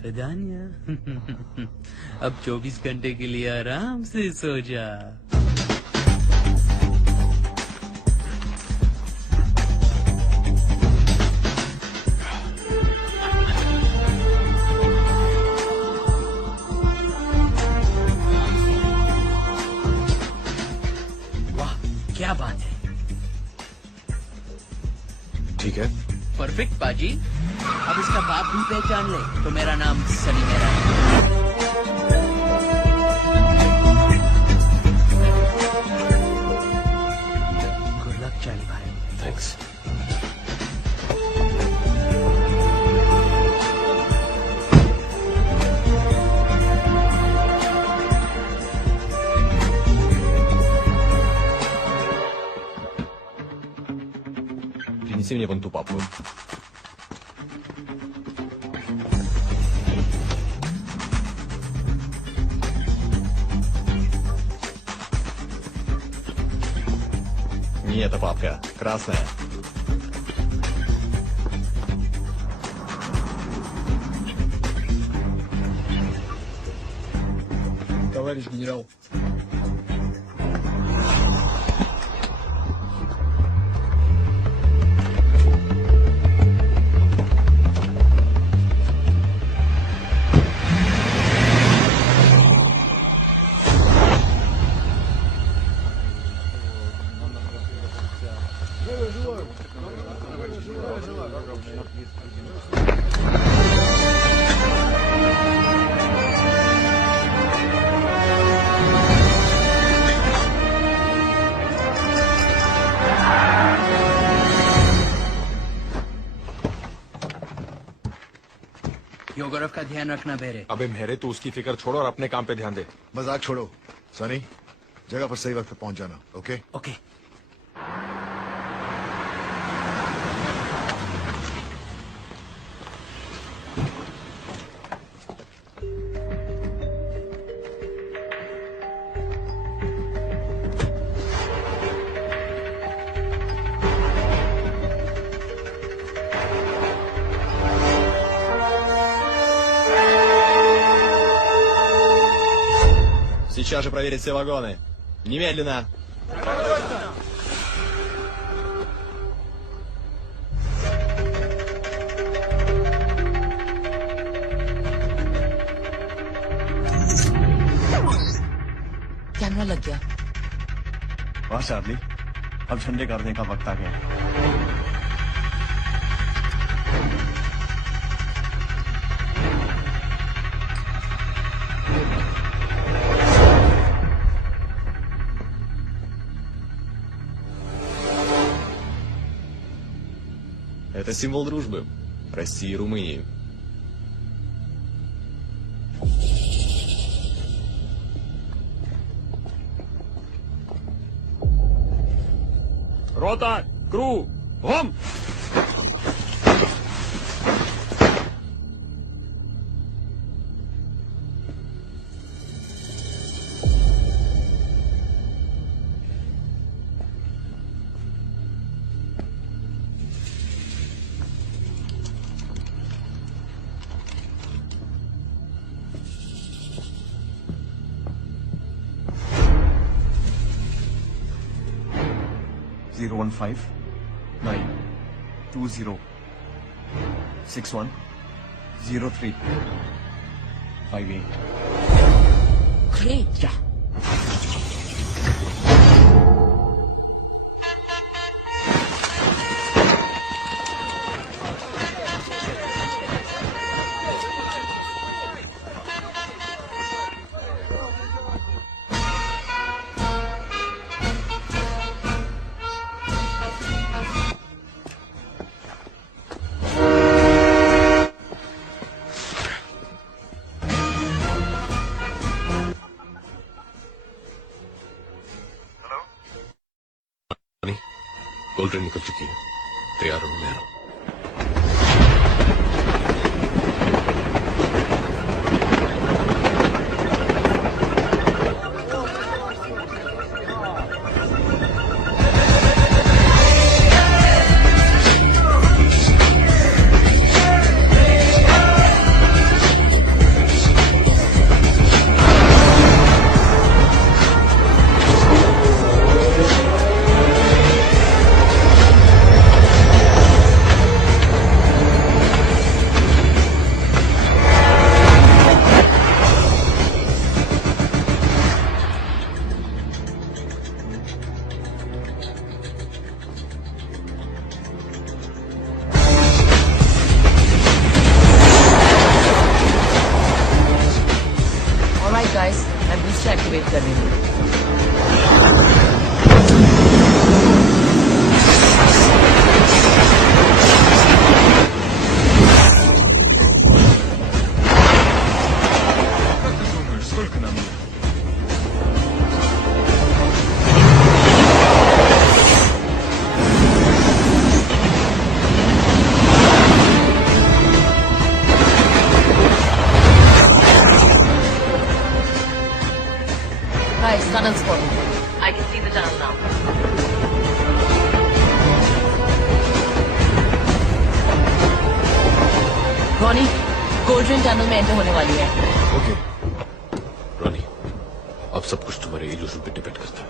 विदानिया. अब 24 घंटे के लिए आराम से सो जा. वाह, क्या बात है. ठीक है. परफेक्ट पाजी. अब इसका बाप भी पहचान ले तो मेरा नाम सनी मेरा. गुड लक चाली भाई. थैंक्स. Принеси мне вон ту папку. Не эта папка, красная. Товарищ генерал. योगरफ का ध्यान रखना बेरे। अबे मेरे तो उसकी फिक्र छोड़ो और अपने काम पे ध्यान दे। मजाक छोड़ो सनी, जगह पर सही वक्त पे पहुंच जाना। Okay okay. Сейчас же проверить все вагоны. Немедленно. कैमरा लग गया। वाह चार्ली, अब झंडे गाड़ने का वक्त आ गया। Это символ дружбы России и Румынии. Рота, кру, гом! Zero 15 9 20 61 03 58. Great. Yeah. Cold drink निकल चुकी है, तैयार हूं मैं। Alright guys, मैं बूस्टर एक्टिवेट कर रही हूँ। Сколько нам? Guys, tunnel spotted. I can see the tunnel now. Ronnie, golden tunnel में एंटर होने वाली है। ओके रॉनी, अब सब कुछ तुम्हारे इल्यूजन पे डिपेंड करता है।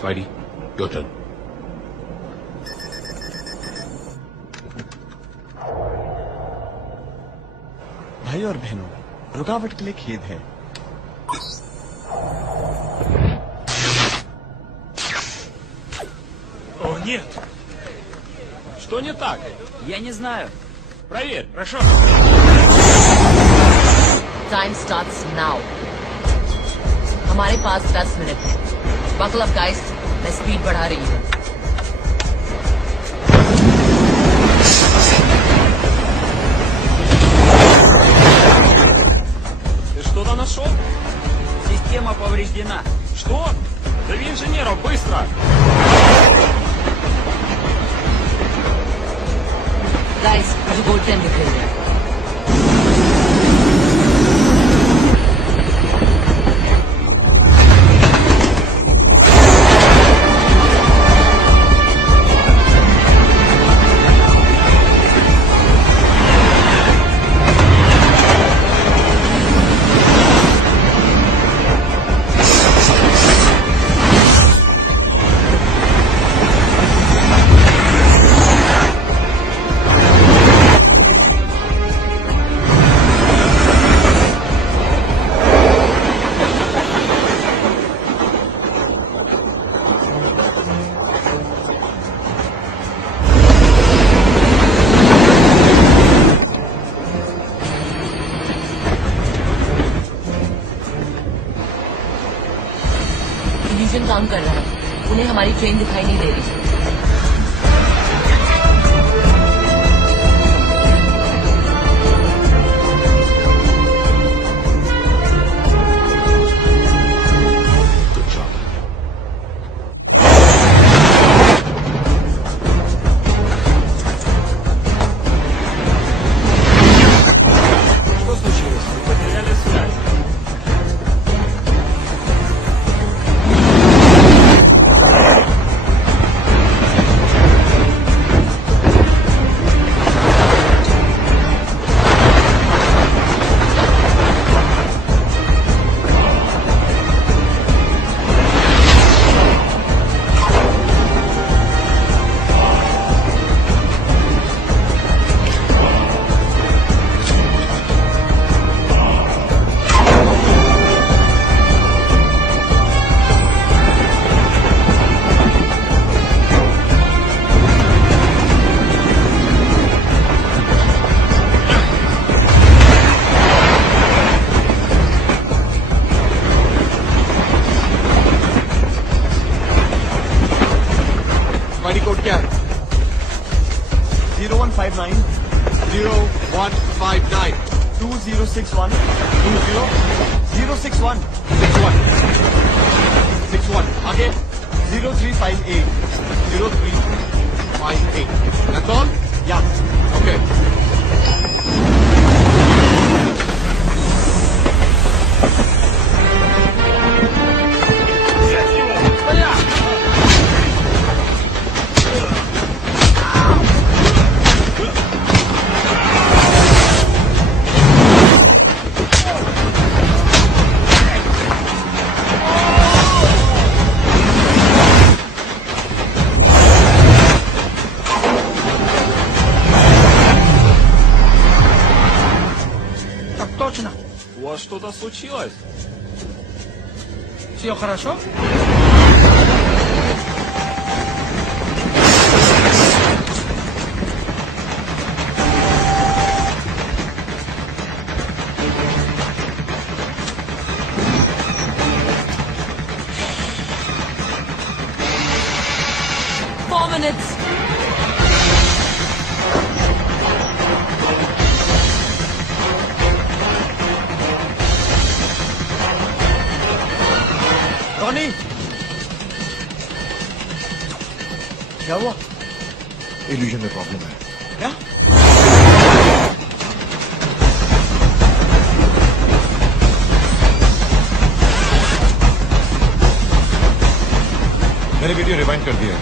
Spidey, your turn. भाई और बहनों, रुकावट के लिए खेद है। О, нет! Что не так? Я не знаю. Проверь, прошу. Time starts now. हमारे पास 10 मिनट है। Buckle up, guys. मैं स्पीड बढ़ा रही हूँ। Ты что-то нашел? Система повреждена. Что? Зови инженеров, быстро! Guys, मुझे गोल्ड ट्रेन दिख रही है। इल्यूजन काम कर रहा है। उन्हें हमारी ट्रेन दिखाई नहीं दे रही। Что случилось? Вы потеряли связь. स्पाइडी कोड क्या है? 0159 0159 2061 061 61 आगे 0358 0358 That's all? Yeah. Okay. Точно. У вас что-то случилось? Все хорошо? Four minutes. Tony, क्या हुआ? इल्यूजन में प्रॉब्लम है। क्या? मैंने वीडियो रिवाइंड कर दिया है।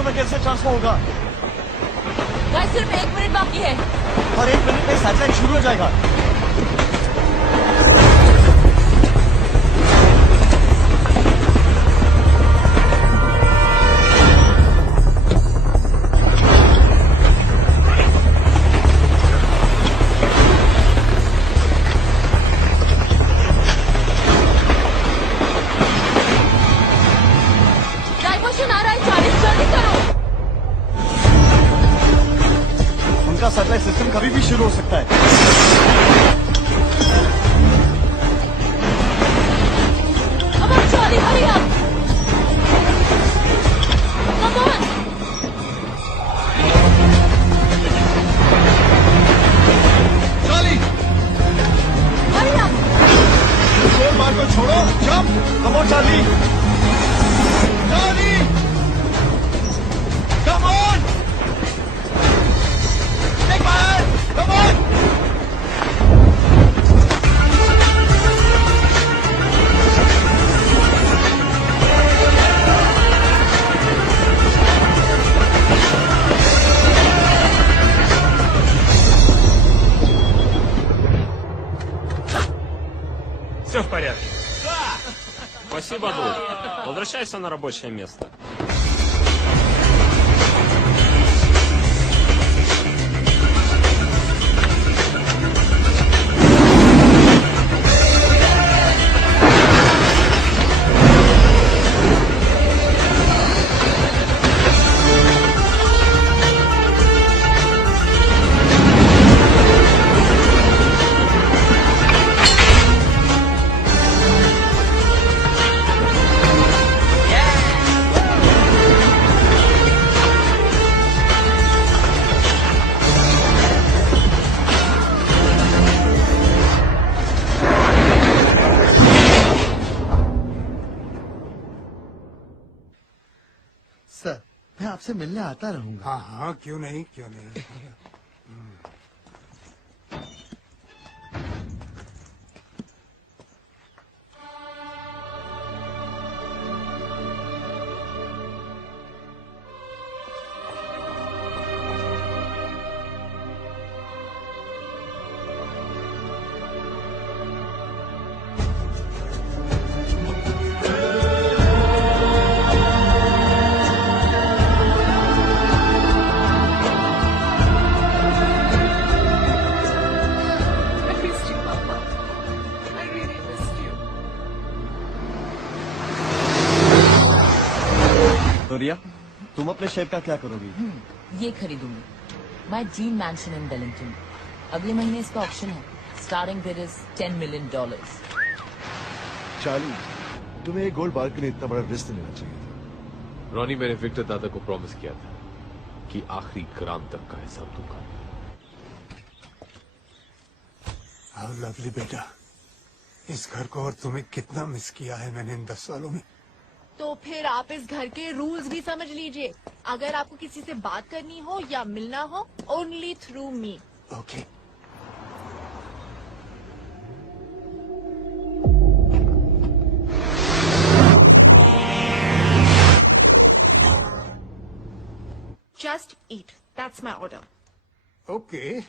पिक्सल में कैसे ट्रांसफर होगा? गाइस सिर्फ 1 मिनट बाकी है और 1 मिनट में सैटेलाइट शुरू हो जाएगा। डाइवर्शन आ रहा है, चार्ली जल्दी करो। उनका सैटेलाइट सिस्टम कभी भी शुरू हो सकता है। Come on, Charlie, hurry up! Come on! Charlie! Hurry up! शोर मार को छोड़ो, jump! Come on, Charlie! Charlie! Come on! Take my hand! Come on! Все в порядке. Спасибо, друг. Возвращайся на рабочее место. Sir, मैं आपसे मिलने आता रहूंगा। हाँ हाँ, क्यों नहीं, क्यों नहीं। तो रिया, तुम अपने शेप का क्या करोगी? ये खरीदूंगी, my dream mansion in Wellington. अगले महीने इसका ऑक्शन है। Starting bid is $10 million। Charlie, तुम्हें एक गोल्ड बार के लिए इतना बड़ा रिस्क लेना चाहिए था। रॉनी, मैंने विक्टर दादा को प्रॉमिस किया था कि आखिरी ग्राम तक का हिसाब दूंगा। हाउ लवली बेटा, इस घर को और तुम्हें कितना मिस किया है मैंने इन 10 सालों में। तो फिर आप इस घर के रूल्स भी समझ लीजिए। अगर आपको किसी से बात करनी हो या मिलना हो, only through me. Okay. Just eat, that's my order. Okay.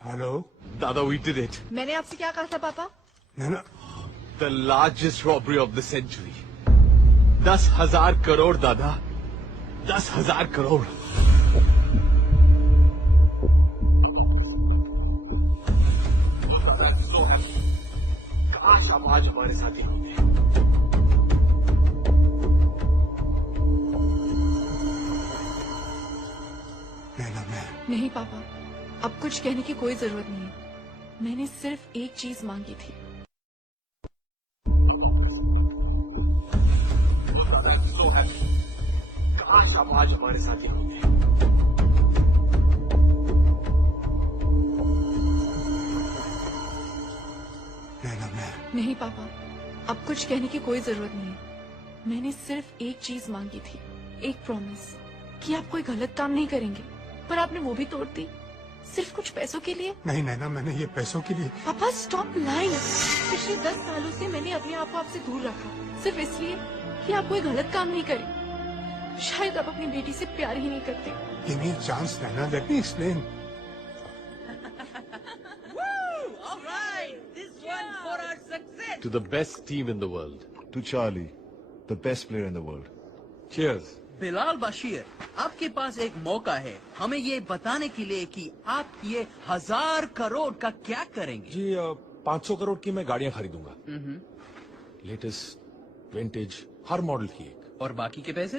Hello दादा, we did it. मैंने आपसे क्या कहा था पापा? ना The largest robbery of the century. 10,000 crore दादा, 10,000 करोड़। काश आप आज हमारे साथ ही होते। नहीं पापा, अब कुछ कहने की कोई जरूरत नहीं। मैंने सिर्फ एक चीज मांगी थी। काश आप आज हमारे साथ ही होते। नहीं पापा, अब कुछ कहने की कोई जरूरत नहीं। मैंने सिर्फ एक चीज मांगी थी, एक प्रॉमिस कि आप कोई गलत काम नहीं करेंगे, पर आपने वो भी तोड़ दी। सिर्फ कुछ पैसों के लिए? नहीं नैना, मैंने ये पैसों के लिए। पापा स्टॉप लाइंग। पिछले 10 सालों से मैंने अपने आप को आपसे दूर रखा, सिर्फ इसलिए कि आप कोई गलत काम नहीं करे। शायद आप अपनी बेटी से प्यार ही नहीं करते। Give me a chance, Naina. Let me explain. To the best team in the world. To Charlie, the best player in the world. Cheers. Bilal Bashir, आपके पास एक मौका है हमें ये बताने के लिए कि आप ये 1000 करोड़ का क्या करेंगे। जी 500 करोड़ की मैं गाड़ियां खरीदूंगा। लेटेस्ट विंटेज हर मॉडल की एक। और बाकी के पैसे?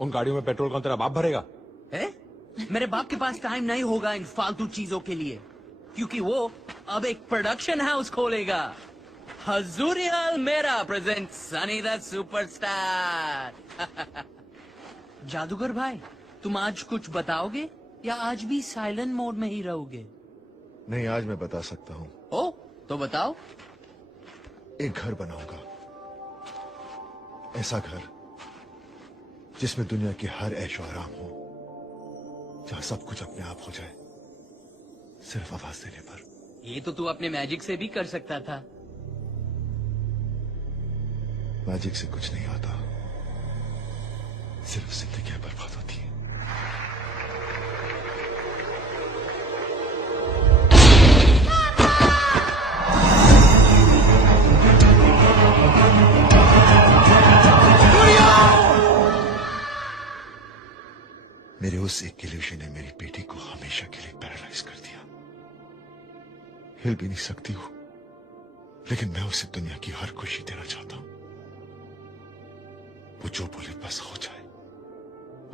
उन गाड़ियों में पेट्रोल कौन तेरा बाप भरेगा? है? मेरे बाप के पास टाइम नहीं होगा इन फालतू चीजों के लिए, क्योंकि वो अब एक प्रोडक्शन हाउस खोलेगा। हजूरियल मेरा प्रेजेंट सनी द सुपरस्टार। जादूगर भाई, तुम आज कुछ बताओगे या आज भी साइलेंट मोड में ही रहोगे? नहीं, आज मैं बता सकता हूँ। ओ, तो बताओ। एक घर बनाऊंगा, ऐसा घर जिसमें दुनिया की हर ऐशो आराम हो, जहां सब कुछ अपने आप हो जाए, सिर्फ आवाज देने पर। ये तो तू अपने मैजिक से भी कर सकता था। मैजिक से कुछ नहीं आता, सिर्फ जिंदगियां बर्बाद होती हैं। मेरे उस एक इल्यूजन ने मेरी बेटी को हमेशा के लिए पैरालाइज कर दिया। हिल भी नहीं सकती हूँ, लेकिन मैं उसे दुनिया की हर खुशी देना चाहता हूँ। वो जो बोले बस हो जाए,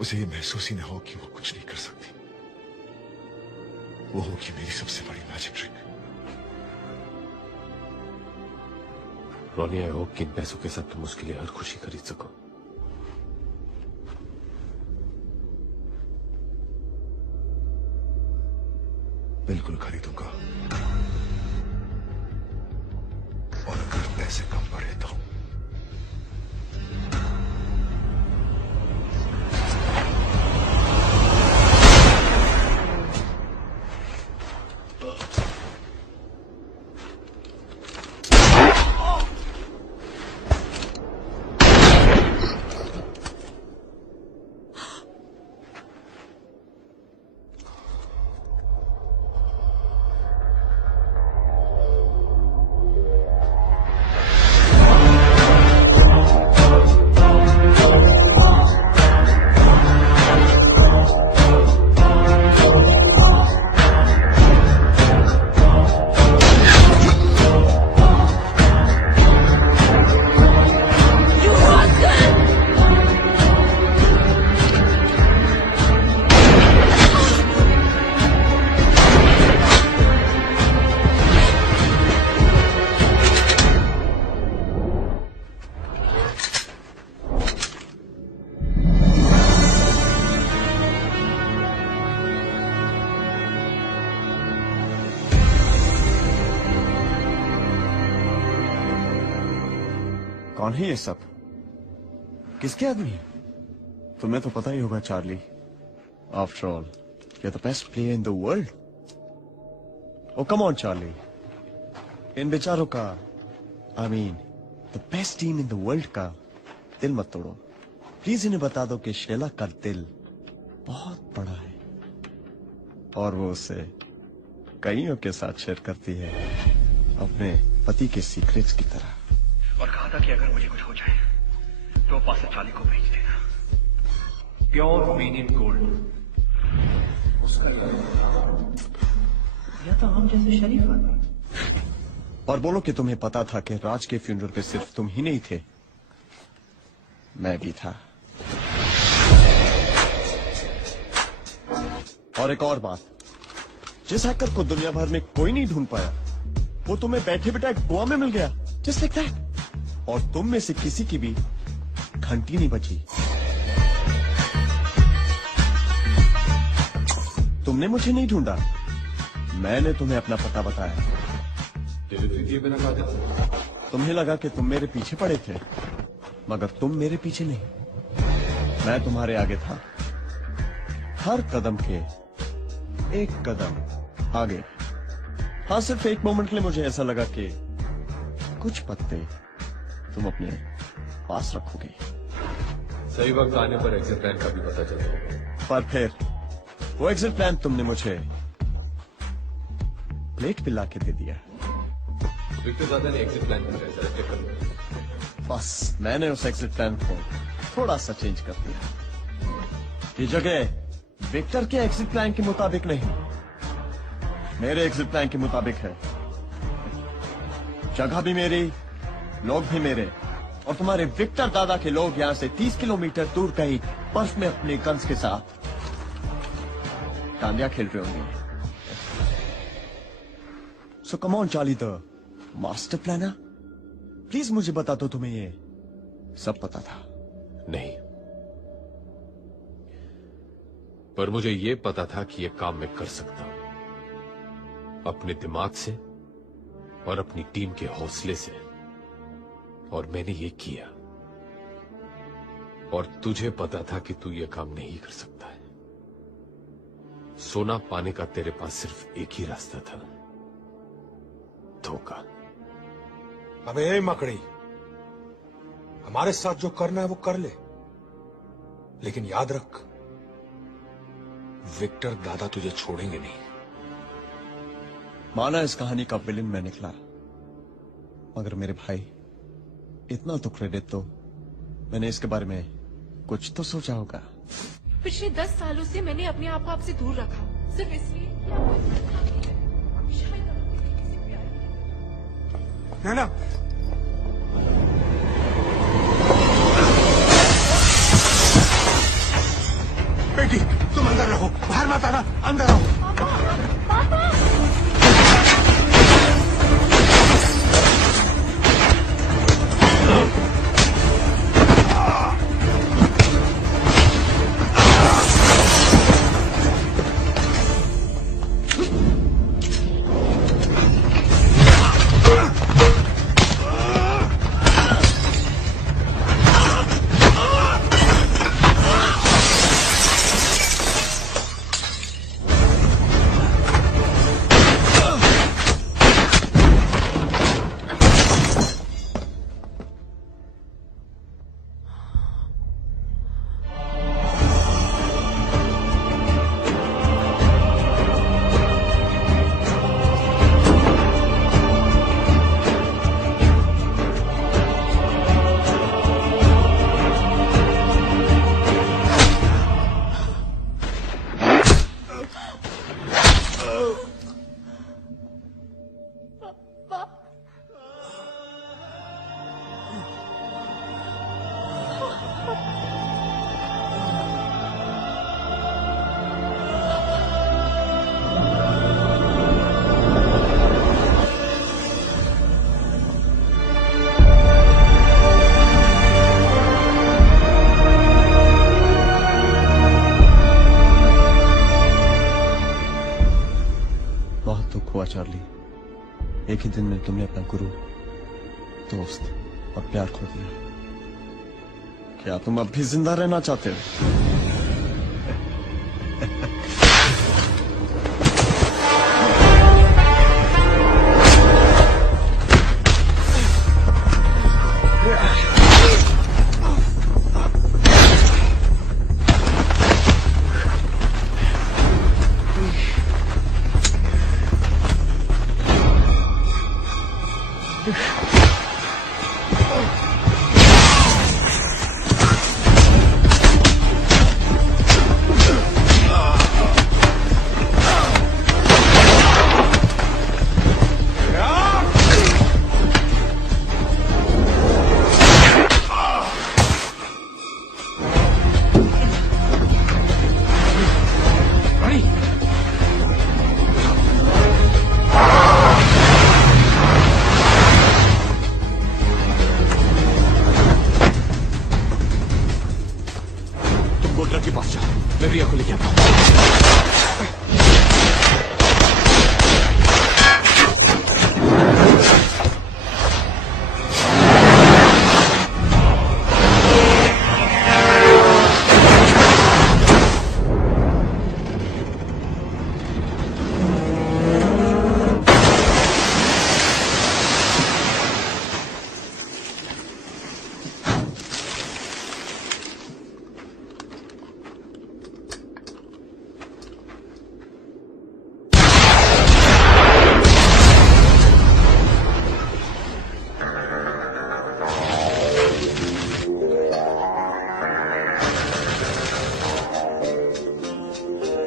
उसे ये महसूस ही ना हो कि वो कुछ नहीं कर सकती। वो होगी मेरी सबसे बड़ी magic trick. Ronnie, I hope कि इन पैसों के साथ तुम उसके लिए हर खुशी खरीद सको। बिल्कुल खरीदूंगा, और अगर पैसे कम पड़े तो। कौन है ये सब? किसके आदमी है? तुम्हें तो पता ही होगा Charlie. After all, you are the best player in the world. Oh come on Charlie, इन बेचारों का, I mean the best team in the world का दिल मत तोड़ो। प्लीज इन्हें बता दो कि शेला का दिल बहुत बड़ा है और वो उसे कईयों के साथ शेयर करती है, अपने पति के सीक्रेट्स की तरह। और कहा था कि अगर मुझे कुछ हो जाए तो पास चार्ली को भेज देना। प्योर मीनिंग गोल्ड उसका या तो हम जैसे शरीफ आदमी। और बोलो कि तुम्हें पता था कि राज के फ्यूनरल पे सिर्फ तुम ही नहीं थे, मैं भी था। और एक और बात, जिस हैकर को दुनिया भर में कोई नहीं ढूंढ पाया, वो तुम्हें बैठे बैठे गोवा में मिल गया, जस्ट लाइक दैट। और तुम में से किसी की भी घंटी नहीं बची। तुमने मुझे नहीं ढूंढा, मैंने तुम्हें अपना पता बताया। तुम्हें लगा कि तुम मेरे पीछे पड़े थे, मगर तुम मेरे पीछे नहीं, मैं तुम्हारे आगे था। हर कदम के एक कदम आगे। हाँ, सिर्फ एक मोमेंट के लिए मुझे ऐसा लगा कि कुछ पत्ते तुम अपने पास रखोगे। सही वक्त आने पर एग्जिट प्लान का भी पता चल जाएगा। पर फिर वो एग्जिट प्लान तुमने मुझे प्लेट पे लाके दे दिया। विक्टर दादा ने एग्जिट प्लान को चेक कर लिया। बस मैंने उस एग्जिट प्लान को थोड़ा सा चेंज कर दिया। ये जगह विक्टर के एग्जिट प्लान के मुताबिक नहीं, मेरे एग्जिट प्लान के मुताबिक है। जगह भी मेरी, लोग भी मेरे, और तुम्हारे विक्टर दादा के लोग यहां से 30 किलोमीटर दूर कहीं बर्फ में अपने गन्स के साथ डांडिया खेल रहे होंगे। So come on Charlie, the master planner, please मुझे बता दो तुम्हें ये सब पता था? नहीं, पर मुझे ये पता था कि ये काम मैं कर सकता हूं अपने दिमाग से और अपनी टीम के हौसले से, और मैंने ये किया। और तुझे पता था कि तू ये काम नहीं कर सकता है। सोना पाने का तेरे पास सिर्फ एक ही रास्ता था, धोखा। अबे मकड़ी, हमारे साथ जो करना है वो कर ले, लेकिन याद रख, विक्टर दादा तुझे छोड़ेंगे नहीं। माना इस कहानी का विलेन मैं निकला, मगर मेरे भाई, इतना तो क्रेडिट तो मैंने इसके बारे में कुछ तो सोचा होगा। पिछले 10 सालों से मैंने अपने आप को आपसे दूर रखा, सिर्फ इसलिए ना। बेटी, तुम अंदर रहो, बाहर मत आना, अंदर रहो। चार्ली, एक ही दिन में तुमने अपना गुरु, दोस्त और प्यार खो दिया। क्या तुम अब भी जिंदा रहना चाहते हो?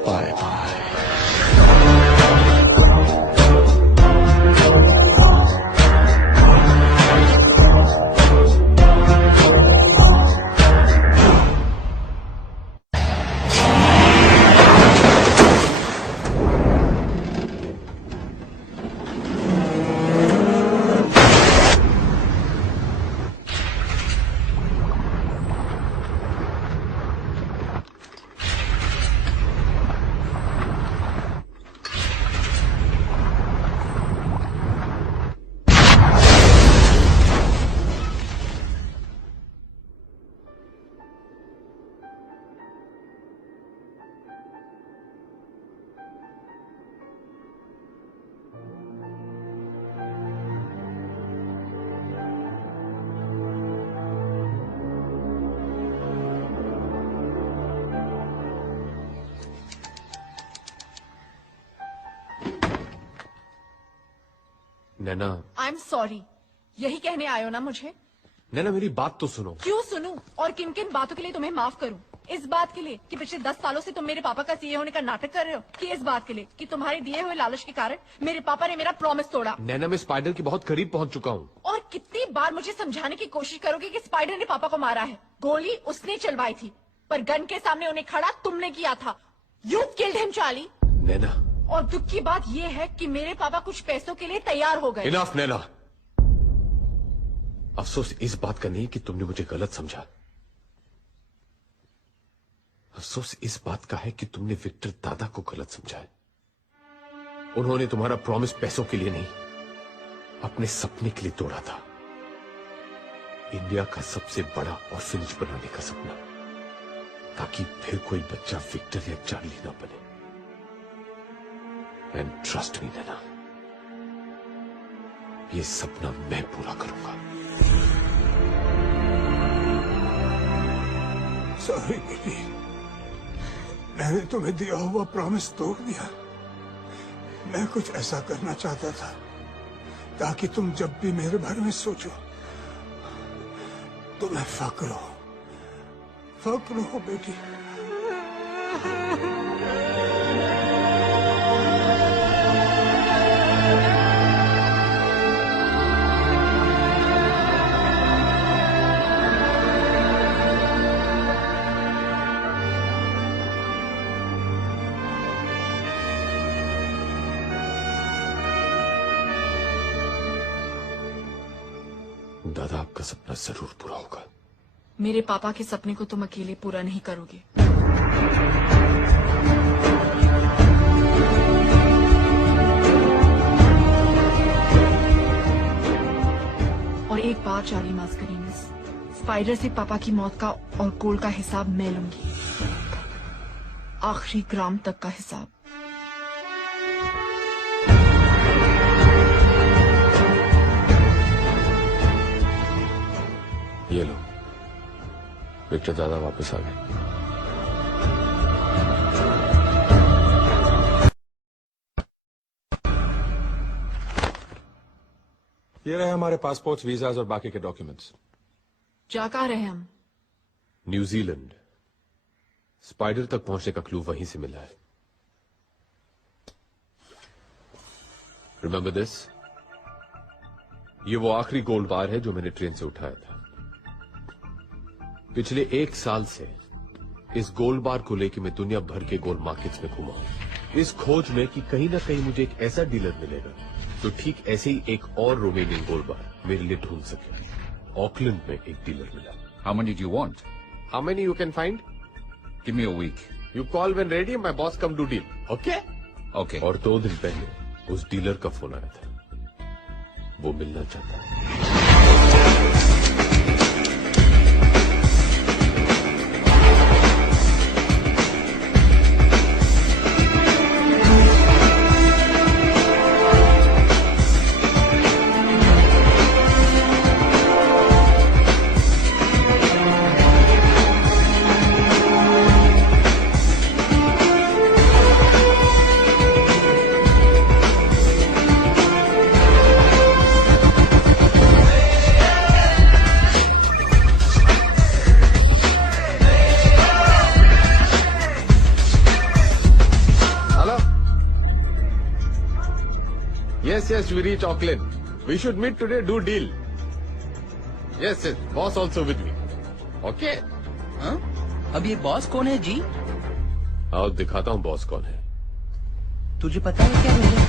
Bye bye. Naina, I am sorry. यही कहने आए हो ना मुझे? नैना मेरी बात तो सुनो। क्यों सुनूं? और किन किन बातों के लिए तुम्हें माफ करूं? इस बात के लिए कि पिछले 10 सालों से तुम मेरे पापा का सीए होने का नाटक कर रहे हो, कि इस बात के लिए कि तुम्हारे दिए हुए लालच के कारण मेरे पापा ने मेरा प्रॉमिस तोड़ा? नैना मैं स्पाइडर के बहुत करीब पहुंच चुका हूँ। और कितनी बार मुझे समझाने की कोशिश करोगे कि स्पाइडर ने पापा को मारा है? गोली उसने चलवाई थी, पर गन के सामने उन्हें खड़ा तुमने किया था। You killed him Charlie. Naina, और दुख की बात ये है कि मेरे पापा कुछ पैसों के लिए तैयार हो गए। इनफ नैना। अफसोस इस बात का नहीं कि तुमने मुझे गलत समझा। अफसोस इस बात का है कि तुमने विक्टर दादा को गलत समझा है। उन्होंने तुम्हारा प्रॉमिस पैसों के लिए नहीं, अपने सपने के लिए तोड़ा था। इंडिया का सबसे बड़ा ऑर्फनेज बनाने का सपना, ताकि फिर कोई बच्चा विक्टर या चार्ली ना बने। एंड ट्रस्ट मी नैना, ये सपना मैं पूरा करूंगा। सॉरी बेटी, मैंने तुम्हें दिया हुआ प्रॉमिस तोड़ दिया। मैं कुछ ऐसा करना चाहता था ताकि तुम जब भी मेरे बारे में सोचो तुम्हें फक्र हो बेटी। दादा, आपका सपना जरूर पूरा होगा। मेरे पापा के सपने को तुम अकेले पूरा नहीं करोगे। और एक बात चार्ली मास्करीनिस, स्पाइडर से पापा की मौत का और गोल्ड का हिसाब मैं लूंगी, आखिरी ग्राम तक का हिसाब। ये लो, विक्टर दादा वापस आ गए। ये रहे हमारे पासपोर्ट्स, वीजाज और बाकी के डॉक्यूमेंट्स। जा कहाँ रहे हम? न्यूजीलैंड। स्पाइडर तक पहुंचने का क्लू वहीं से मिला है। Remember this? ये वो आखिरी गोल्ड बार है जो मैंने ट्रेन से उठाया था। पिछले 1 साल से इस गोल्ड बार को लेकर मैं दुनिया भर के गोल्ड मार्केट्स में घूमा हूं, इस खोज में कि कहीं ना कहीं मुझे एक ऐसा डीलर मिलेगा जो ठीक ऐसे ही एक और रोमेनियन गोल्ड बार मेरे लिए ढूंढ सके। ऑकलैंड में एक डीलर मिला। How many do you want? How many you can find? Give me a week. You call when ready, my boss come do deal. Okay? Okay. और 2 दिन पहले उस डीलर का फोन आया था। वो मिलना चाहता है। Yes, yes, we reach Auckland. We should meet today, do deal. Yes, yes, boss also with me. Okay? हाँ? अब ये बॉस कौन है जी? आओ दिखाता हूँ बॉस कौन है. तुझे पता है क्या मेरे?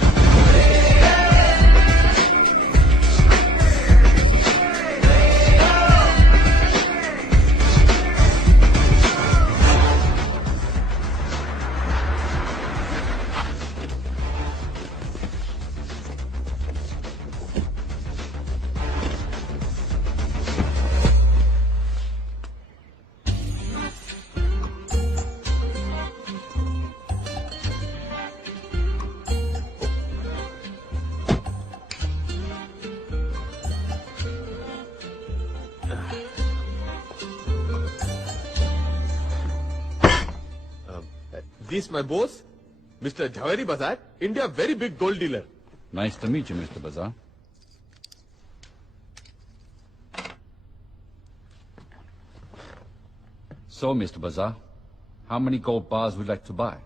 This my boss, Mr. Jhaveri Bazar, India very big gold dealer. Nice to meet you, Mr. Bazar. So, Mr. Bazar, how many gold bars would you like to buy?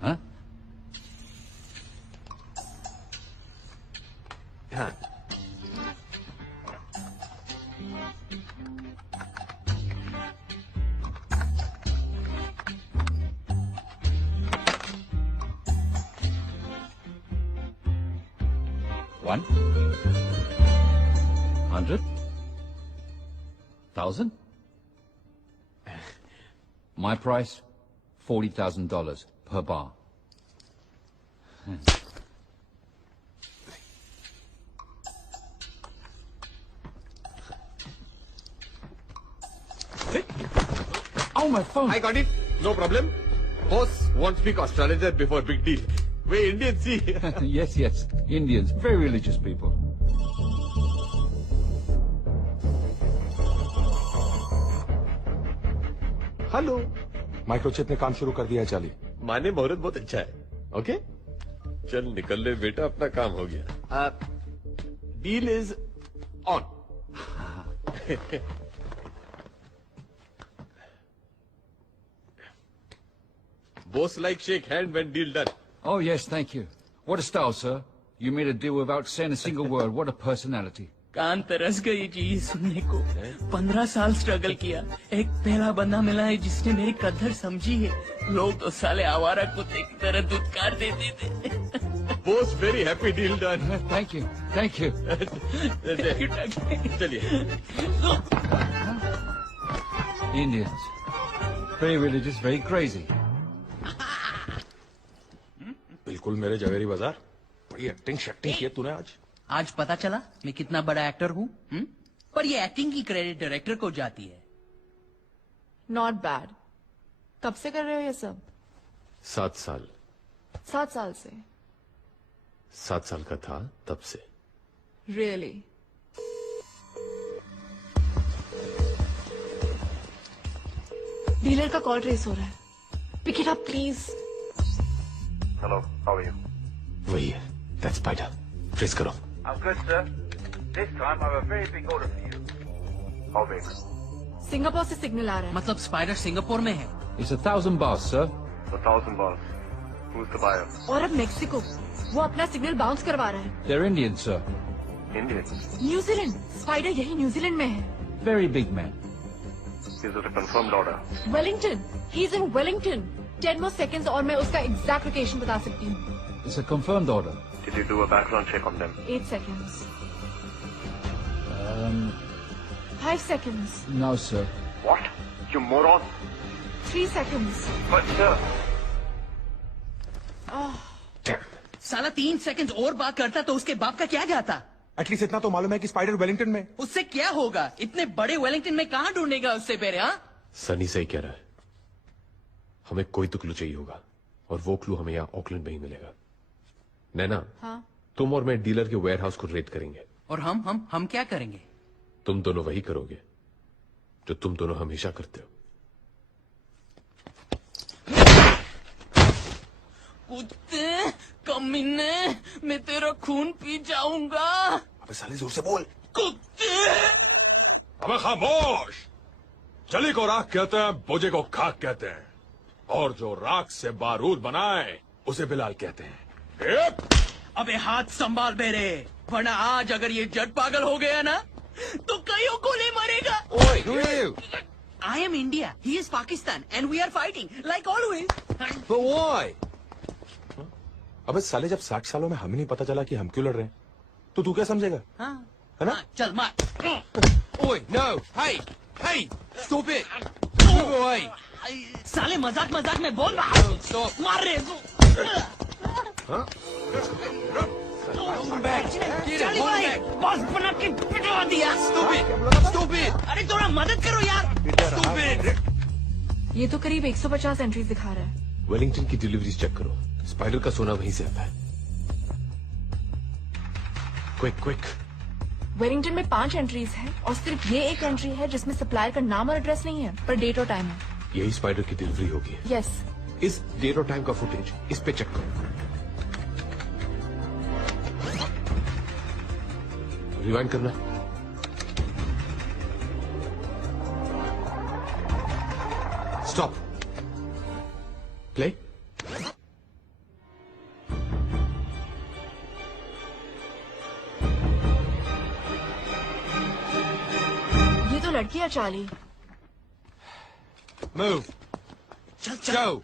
Huh? Huh. One? 100? 1,000? My price, $40,000 per bar. Oh, my phone. I got it. No problem. Boss won't speak astrologer before big deal. We Indians see. Yes, yes. Indians, very religious people. Hello. Microchip ने काम शुरू कर दिया है Charlie. माने मुहूर्त बहुत अच्छा है. ओके? चल निकल ले बेटा, अपना काम हो गया. Deal is on. Boss like shake hand when deal done. Oh, yes, thank you. What a style, sir. You made a deal without saying a single word. What a personality. कान तरस गई जी सुनने को. 15 साल स्ट्रगल किया. एक पहला बंदा मिला है जिसने मेरी कदर समझी है. लोग तो साले आवारा कुत्ते की तरह दुत्कार देते थे. Boss very happy deal done. Thank you. Thank you. चलिए. Indians. Very religious, very crazy. बिल्कुल मेरे जवेरी बाजार. बड़ी एक्टिंग शक्टिंग की है तूने आज. आज पता चला मैं कितना बड़ा एक्टर हूँ. पर ये एक्टिंग की क्रेडिट डायरेक्टर को जाती है. Not bad. कब से कर रहे हो ये सब? 7 साल. 7 साल से? 7 साल का था तब से. रियली? डीलर का कॉल ट्रेस हो रहा है. Pick it up please. Hello, how are you? वही है. That's Spider. Trace करो. I'm good, sir. This time I have a very big order for you. How big? Singapore से signal आ रहा है. मतलब स्पाइडर सिंगापुर में है. It's 1,000 bars, sir. 1,000 bars. Who's the buyer? और अब मेक्सिको. वो अपना सिग्नल बाउंस करवा रहा है. They're Indians, sir. Indians? New Zealand. Spider यही न्यूजीलैंड में है. Very big man. Is it a confirmed order? Wellington. He is in Wellington. 10 more seconds और मैं उसका एग्जैक्ट लोकेशन बता सकती हूँ. It's a confirmed order. Did you do a background check on them? 8 seconds. 5 seconds. No, sir. What? You moron! 3 seconds. But sir. साला 3 second और बात करता तो उसके बाप का क्या जाता. एटलीस्ट इतना तो मालूम है कि स्पाइडर वेलिंगटन में. उससे क्या होगा. इतने बड़े वेलिंगटन में कहाँ ढूंढेगा उससे पहले. हाँ सनी सही कह रहा है. हमें कोई तो क्लू चाहिए होगा और वो क्लू हमें यहाँ ऑकलैंड में ही मिलेगा. नैना. हाँ? तुम और मैं डीलर के वेयरहाउस को रेड करेंगे. और हम क्या करेंगे. तुम दोनों वही करोगे जो तुम दोनों हमेशा करते हो. कुत्ते कमीने मैं तेरा खून पी जाऊंगा. अबे साले जोर से बोल. कुत्ते. अबे खामोश. चली को राख कहते हैं, बोझे को खाक कहते हैं, और जो राख से बारूद बनाए उसे बिलाल कहते हैं. अबे हाथ संभाल मेरे, वरना आज अगर ये जट पागल हो गया ना तो कईयों को ले मरेगा। ओए, who are you? I am India, he is Pakistan and we are fighting like always. But why? अबे साले जब 60 सालों में हमें नहीं पता चला कि हम क्यों लड़ रहे हैं, तो तू क्या समझेगा? हाँ, है ना? चल मार। ओए, no, hey, hey, stop it, move away. साले मजाक मजाक में बोल रहा, मार रहे हाँ? चाली भाई, बॉस बना के पिटवा दिया। Stop it. अरे थोड़ा मदद करो यार। ये तो करीब 150 एंट्रीज दिखा रहा है। वेलिंगटन की डिलीवरीज चेक करो, स्पाइडर का सोना वहीं से आता है। Quick quick. वेलिंगटन में 5 एंट्रीज है और सिर्फ ये एक एंट्री है जिसमें सप्लायर का नाम और एड्रेस नहीं है, पर डेट और टाइम है। यही स्पाइडर की डिलीवरी होगी। यस। इस डेट और टाइम का फुटेज इस पे चेक करो। रिवाइंड करना। स्टॉप। प्ले। ये तो लड़की है चाली। Move. चल चल। Go.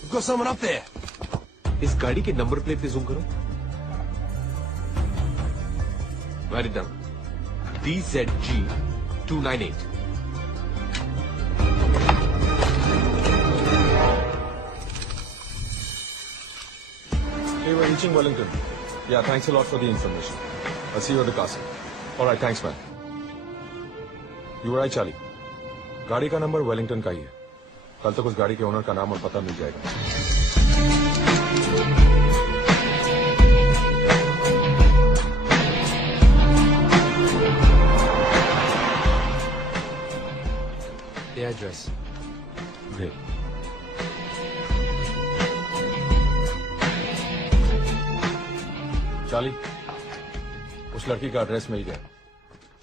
We've got someone up there. इस गाड़ी के नंबर प्लेट पे जूम करो। Write it down. DZG 298. Hey, we're reaching Wellington. Yeah, thanks a lot for the information. I'll see you at the castle. All right, thanks, man. You were right, Charlie. गाड़ी का number Wellington का ही है। कल तक उस गाड़ी के owner का नाम और पता मिल जाएगा। The address. Great. चार्ली, उस लड़की का एड्रेस मिल गया।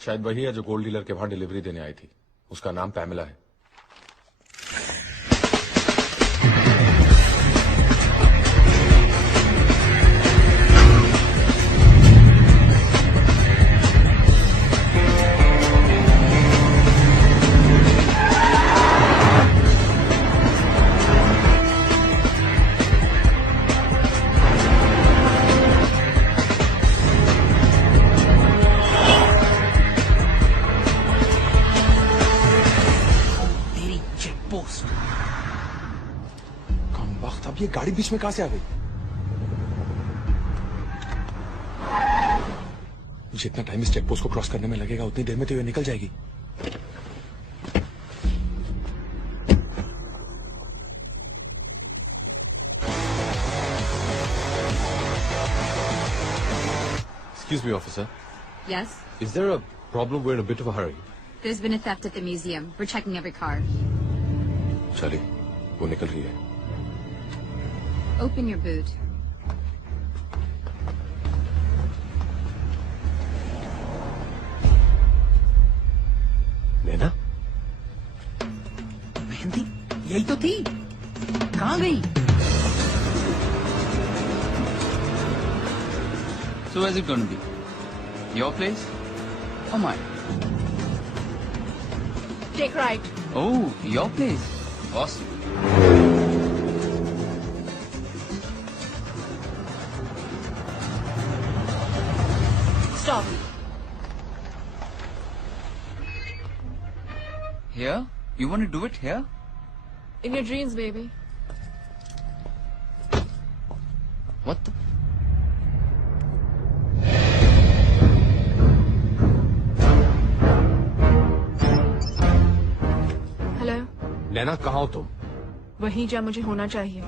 शायद वही है जो गोल्ड डीलर के वहां डिलीवरी देने आई थी। उसका नाम पैमेला है। ये गाड़ी बीच में कहां से आ गई? जितना टाइम इस चेकपोस्ट को क्रॉस करने में लगेगा उतनी देर में तो ये निकल जाएगी। Excuse me, officer. Yes? Is there a problem? We're in a bit of a hurry. There's been a theft at the museum. We're checking every car. चलिए, वो निकल रही है। Open your boot. नैना? मेहंदी यही तो थी, कहाँ गई? So where's it going to be? Your place or mine? Take right. Oh, your place. Awesome. Stop. Here? You want to do it here? In your dreams, baby. What the? Hello. Naina कहाँ हो तुम? वहीं जहाँ मुझे होना चाहिए,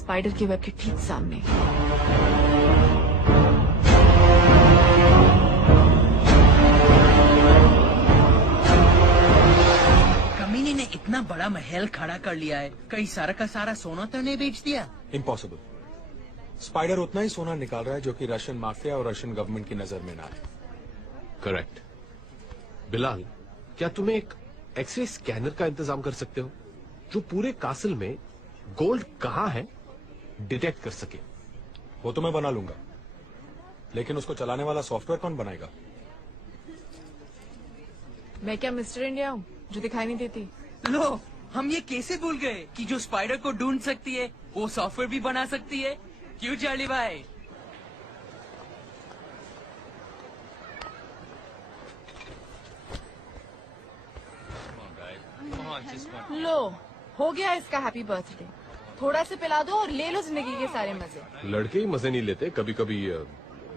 spider के web के ठीक सामने। कमीने ने इतना बड़ा महल खड़ा कर लिया है, कहीं सारा का सारा सोना तो नहीं बेच दिया? इम्पॉसिबल। स्पाइडर उतना ही सोना निकाल रहा है जो कि रशियन माफिया और रशियन गवर्नमेंट की नजर में ना है। करेक्ट। बिलाल, क्या तुम्हें एक एक्सरे स्कैनर का इंतजाम कर सकते हो? जो पूरे कासल में गोल्ड कहाँ है डिटेक्ट कर सके। वो तो मैं बना लूंगा, लेकिन उसको चलाने वाला सॉफ्टवेयर कौन बनाएगा? मैं क्या मिस्टर इंडिया हूँ जो दिखाई नहीं देती? लो, हम ये कैसे भूल गए कि जो स्पाइडर को ढूंढ सकती है वो सॉफ्टवेयर भी बना सकती है। क्यों चार्ली भाई? लो, हो गया इसका हैप्पी बर्थडे। थोड़ा से पिला दो और ले लो जिंदगी के सारे मजे। लड़के ही मजे नहीं लेते, कभी कभी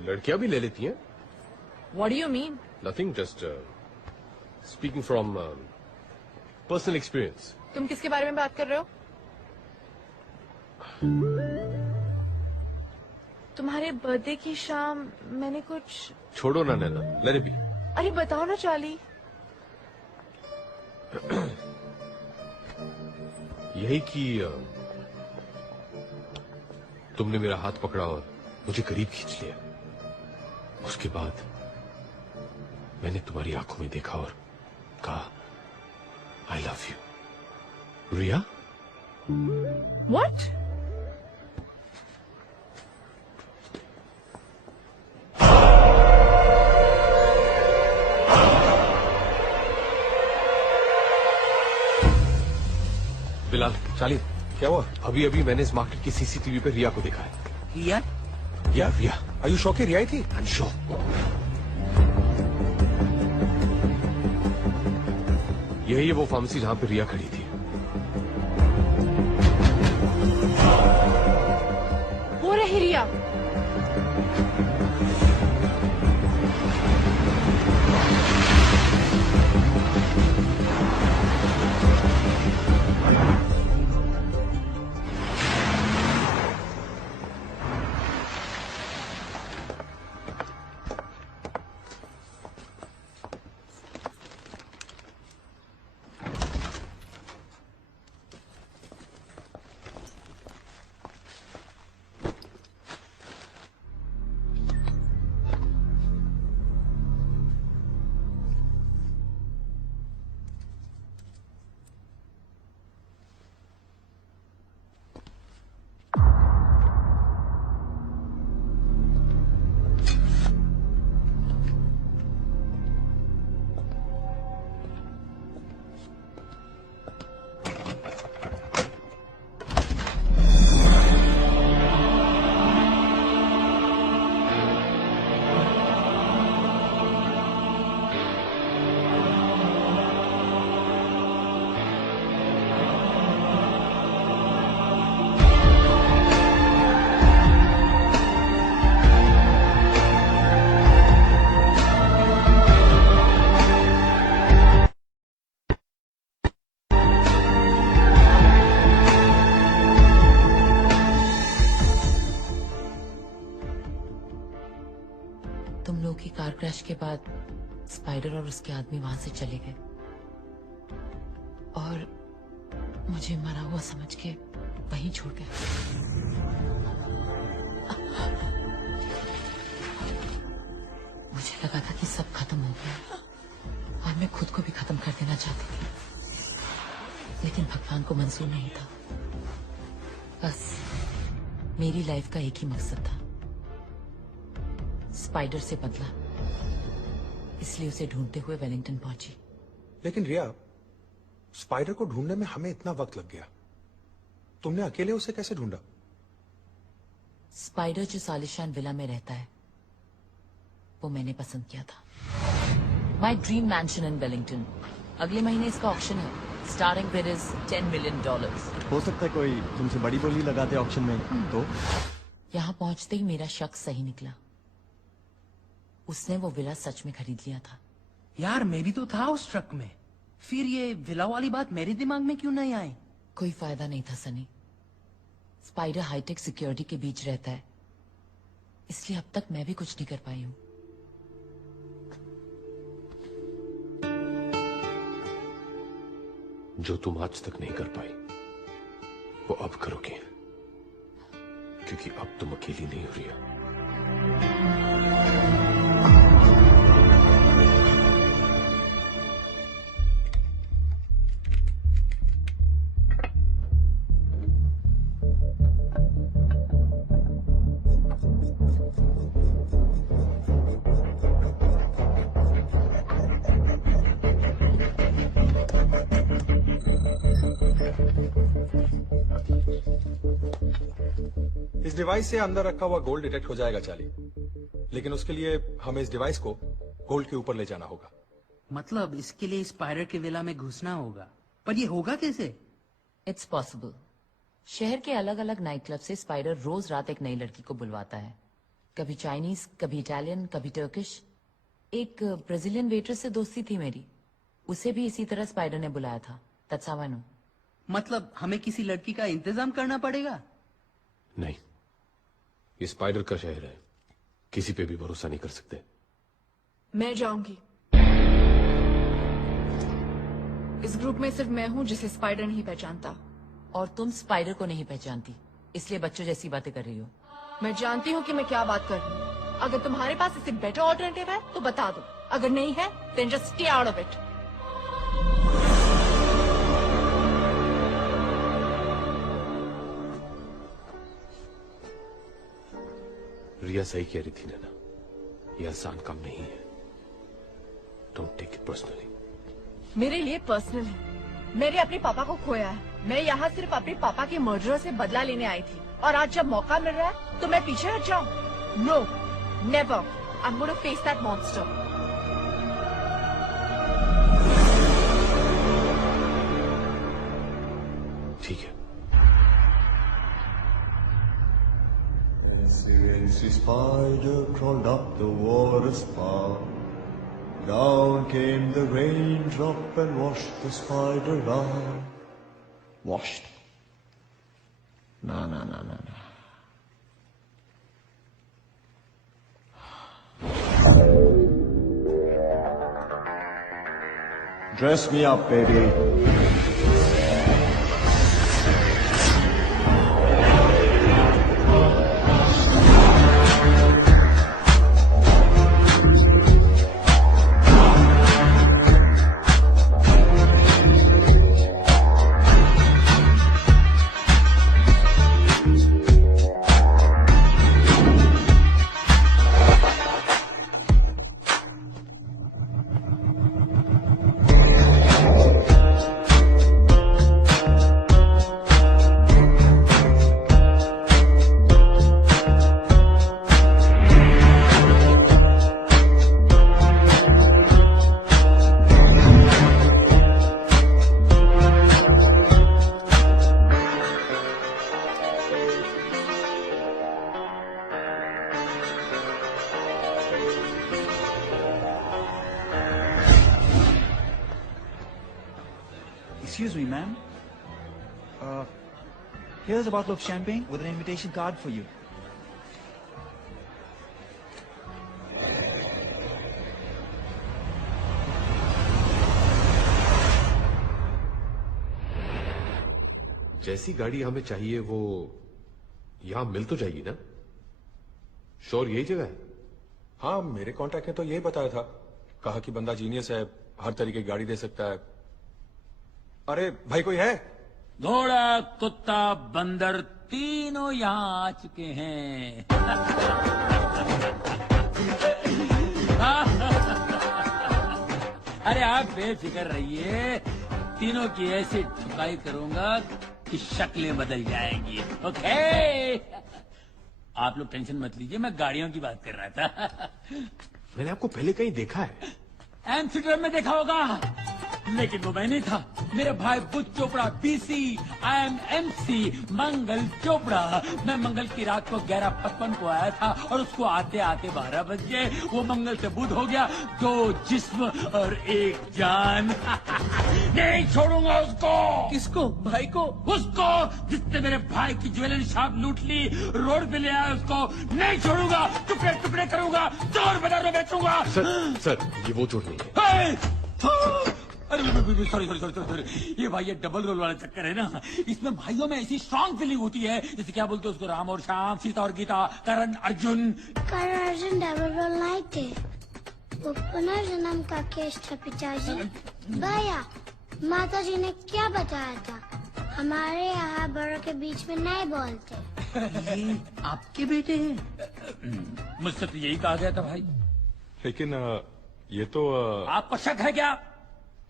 लड़कियां भी ले लेती हैं। What do you mean? Nothing, just speaking from personal experience. तुम किसके बारे में बात कर रहे हो? तुम्हारे बर्थडे की शाम मैंने कुछ। छोड़ो ना नैना, let it be. अरे बताओ ना चार्ली। यही कि तुमने मेरा हाथ पकड़ा और मुझे करीब खींच लिया। उसके बाद मैंने तुम्हारी आंखों में देखा और कहा I love you. Riya? What? Bilal, Charlie, क्या हुआ? अभी अभी मैंने इस मार्केट की सीसीटीवी पे रिया को देखा है। रिया? रिया। Are you sure कि रिया ही थी? I'm sure. यही है वो फार्मेसी जहां पे रिया खड़ी थी। वो रही रिया। तुम लोग की कार क्रैश के बाद स्पाइडर और उसके आदमी वहां से चले गए और मुझे मरा हुआ समझ के वहीं छोड़ गए। मुझे लगा था कि सब खत्म हो गया और मैं खुद को भी खत्म कर देना चाहती थी, लेकिन भगवान को मंजूर नहीं था। बस मेरी लाइफ का एक ही मकसद था, स्पाइडर से बदला, इसलिए उसे ढूंढते हुए वेलिंगटन पहुंची। लेकिन रिया, स्पाइडर को ढूंढने में हमें इतना वक्त लग गया, तुमने अकेले उसे कैसे ढूंढा? स्पाइडर जो सालिशान विला में रहता है वो मैंने पसंद किया था। माई ड्रीम मैंशन इन वेलिंगटन। अगले महीने इसका ऑक्शन है। Starting bid is $10 million। हो सकता है कोई तुमसे बड़ी बोली लगाते ऑक्शन में तो? यहाँ पहुंचते ही मेरा शक सही निकला। उसने वो विला सच में खरीद लिया था। यार मैं भी तो था उस ट्रक में, फिर ये विला वाली बात मेरे दिमाग में क्यों नहीं आई? कोई फायदा नहीं था सनी। स्पाइडर हाईटेक सिक्योरिटी के बीच रहता है, इसलिए अब तक मैं भी कुछ नहीं कर पाई हूँ। जो तुम आज तक नहीं कर पाई वो अब करोगे, क्योंकि अब तुम अकेली नहीं हो रिया। डिवाइस से अंदर रखा हुआ गोल्ड डिटेक्ट हो जाएगा चाली, लेकिन उसके लिए हमें इस डिवाइस को गोल्ड के ऊपर ले जाना होगा। मतलब इसके लिए स्पाइडर के विला में घुसना होगा, पर ये होगा कैसे? It's possible. शहर के अलग अलग नाइट क्लब से स्पाइडर रोज रात एक नई लड़की को बुलवाता है, कभी चाइनीज, कभी इटालियन, कभी टर्किश। एक ब्राजीलियन वेट्रेस से दोस्ती थी मेरी, उसे भी इसी तरह स्पाइडर ने बुलाया था। That's how I know. मतलब हमें किसी लड़की का इंतजाम करना पड़ेगा? नहीं, ये स्पाइडर का शहर है, किसी पे भी भरोसा नहीं कर सकते। मैं जाऊंगी। इस ग्रुप में सिर्फ मैं हूं जिसे स्पाइडर नहीं पहचानता। और तुम स्पाइडर को नहीं पहचानती, इसलिए बच्चों जैसी बातें कर रही हो। मैं जानती हूँ कि मैं क्या बात कर रही हूँ। अगर तुम्हारे पास इससे बेटर ऑल्टरनेटिव है तो बता दो, अगर नहीं है then just stay out of it. रिया सही कह रही थी नैना, ये आसान काम नहीं है। Don't take it personally. मेरे लिए पर्सनल है। मैंने अपने पापा को खोया है। मैं यहाँ सिर्फ अपने पापा के मर्डर से बदला लेने आई थी, और आज जब मौका मिल रहा है तो मैं पीछे हट जाऊं? No, never. I am going to face that monster. ठीक है। Fancy spider crawled up the water spout. Down came the raindrop and washed the spider out. Washed? No. Dress me up, baby. Excuse me, ma'am. Here's a bottle of champagne with an invitation card for you. जैसी गाड़ी हमें चाहिए वो यहां मिल तो जाएगी ना? Sure यही जगह है? हाँ, मेरे कॉन्टैक्ट ने तो यही बताया था। कहा कि बंदा जीनियस है, हर तरीके की गाड़ी दे सकता है। अरे भाई, कोई है? घोड़ा, कुत्ता, बंदर तीनों यहाँ आ चुके हैं। अरे आप बेफिक्र रहिए, तीनों की ऐसी ठुकाई करूंगा कि शक्लें बदल जाएंगी। ओके, आप लोग टेंशन मत लीजिए, मैं गाड़ियों की बात कर रहा था। मैंने आपको पहले कहीं देखा है। एम्स्टर्डम में देखा होगा, लेकिन वो मैं नहीं था। मेरा भाई बुध चोपड़ा, BC, IMMC, मंगल चोपड़ा। मैं मंगल की रात को 11:55 को आया था और उसको आते आते 12 बज गए। वो मंगल से बुध हो गया, 2 जिस्म और 1 जान। नहीं छोड़ूंगा उसको। किसको? भाई को? उसको जिसने मेरे भाई की ज्वेलरी शॉप लूट ली, रोड पे ले आया उसको नहीं छोड़ूंगा। टुकड़े टुकड़े करूंगा, चोर बाजार में बेचूंगा। सर ये वो चोर नहीं है। अरे सॉरी, ये भाई ये डबल रोल वाला चक्कर है ना। इसमें भाइयों में ऐसी स्ट्रॉन्ग फीलिंग होती है, जैसे क्या बोलते हैं उसको, राम और श्याम, सीता और गीता, करण अर्जुन। करण अर्जुन डबल रोल नहीं थे, वो पुनर्जन्म का केस था पिताजी। भैया, माता जी ने क्या बताया था? हमारे यहाँ बड़ों के बीच में नहीं बोलते। ये आपके बेटे हैं? मुझसे तो यही कहा गया था भाई। लेकिन ये तो आपको शक है क्या?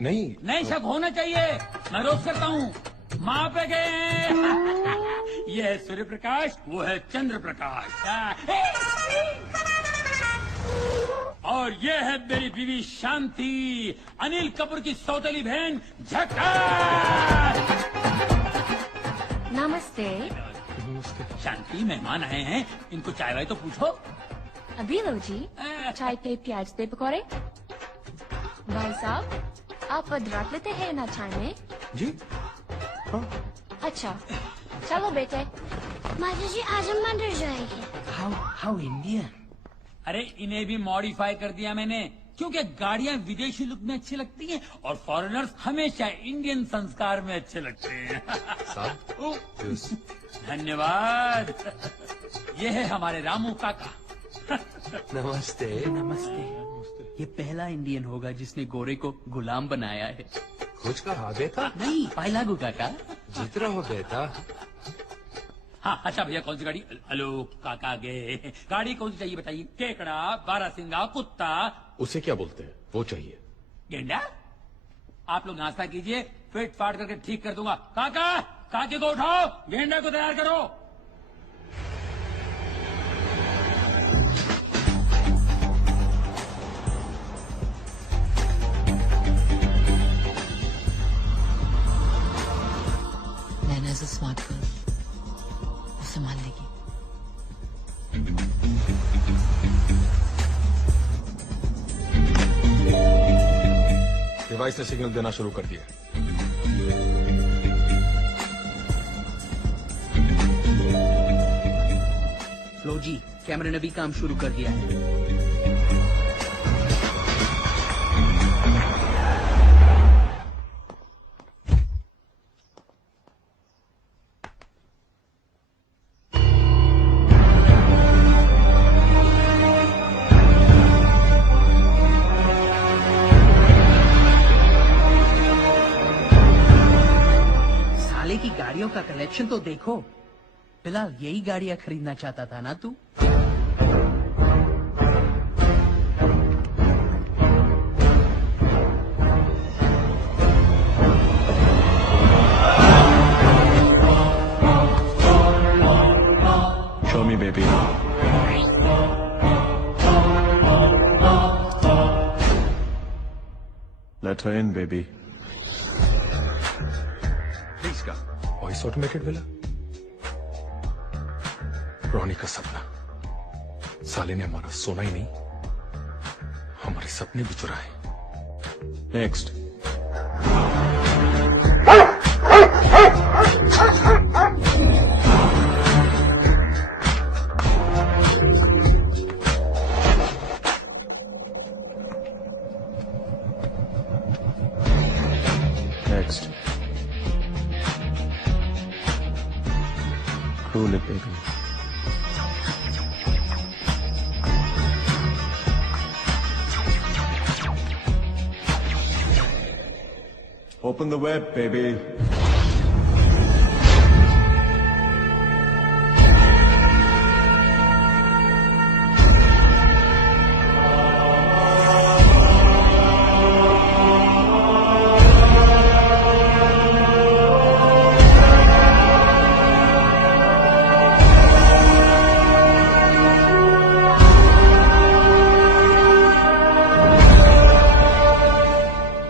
नहीं शक होना चाहिए। मैं रोज करता हूँ। माँ पे गए। ये है सूर्य प्रकाश, वो है चंद्र प्रकाश। और ये है मेरी बीवी शांति, अनिल कपूर की सौतेली बहन झक्कार। नमस्ते। शांति, मेहमान आए हैं, इनको चाय वाय तो पूछो। अभी लो जी, चाय पे प्याज दे पकौड़े। भाई साहब, आप अदरक लेते हैं ना चाय में? जी हाँ। अच्छा, चलो बेटे। माता जी आज हम मंदिर जाएंगे। How Indian. अरे इन्हें भी मॉडिफाई कर दिया मैंने, क्योंकि गाड़ियां विदेशी लुक में अच्छी लगती हैं और फॉरेनर्स हमेशा इंडियन संस्कार में अच्छे लगते हैं। धन्यवाद। ये है हमारे रामू काका। नमस्ते। नमस्ते। ये पहला इंडियन होगा जिसने गोरे को गुलाम बनाया है। कुछ कहा बेटा? नहीं, पाइलागू काका। जीत रहा हो बेटा। हाँ, अच्छा भैया, कौन सी गाड़ी? हेलो काका गे, गाड़ी कौन सी चाहिए बताइए? केकड़ा, बारासिंगा, कुत्ता। उसे क्या बोलते हैं? वो चाहिए। गेंडा? आप लोग नाश्ता कीजिए, फिट फाट करके ठीक कर दूंगा। काका, काके को उठाओ, गेंडा को तैयार करो। नैना इज अ स्मार्ट गर्ल, वो संभाल लेगी। डिवाइस ने सिग्नल देना शुरू कर दिया। लो जी, कैमरे ने भी काम शुरू कर दिया है। साले की गाड़ियों का कलेक्शन तो देखो। फिलहाल यही गाड़ियां खरीदना चाहता था ना तू? Show me, baby. Let her in, baby. Please का वॉइस ऑटोमेटेड विला। रोनी का सपना। साले ने हमारा सोना ही नहीं, हमारे सपने भी चुराए। Next. Next. Cool it, baby. Open the web, baby.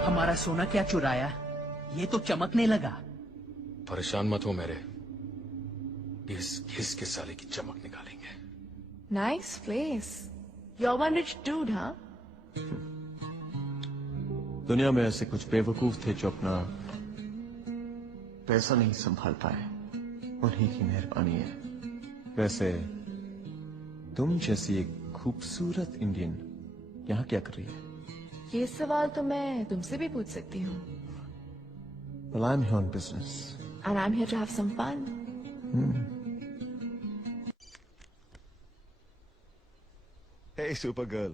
हमारा सोना क्या चुराया? ये तो चमकने लगा। परेशान मत हो मेरे, घिस घिस के साले की चमक निकालेंगे। Nice place. You're one rich dude, huh? दुनिया में ऐसे कुछ बेवकूफ थे जो अपना पैसा नहीं संभाल पाए। उन्हीं की मेहरबानी है। वैसे तुम जैसी एक खूबसूरत इंडियन यहाँ क्या कर रही है? ये सवाल तो मैं तुमसे भी पूछ सकती हूँ। Well, I'm here on business. And I'm here to have some fun. Hey, Supergirl.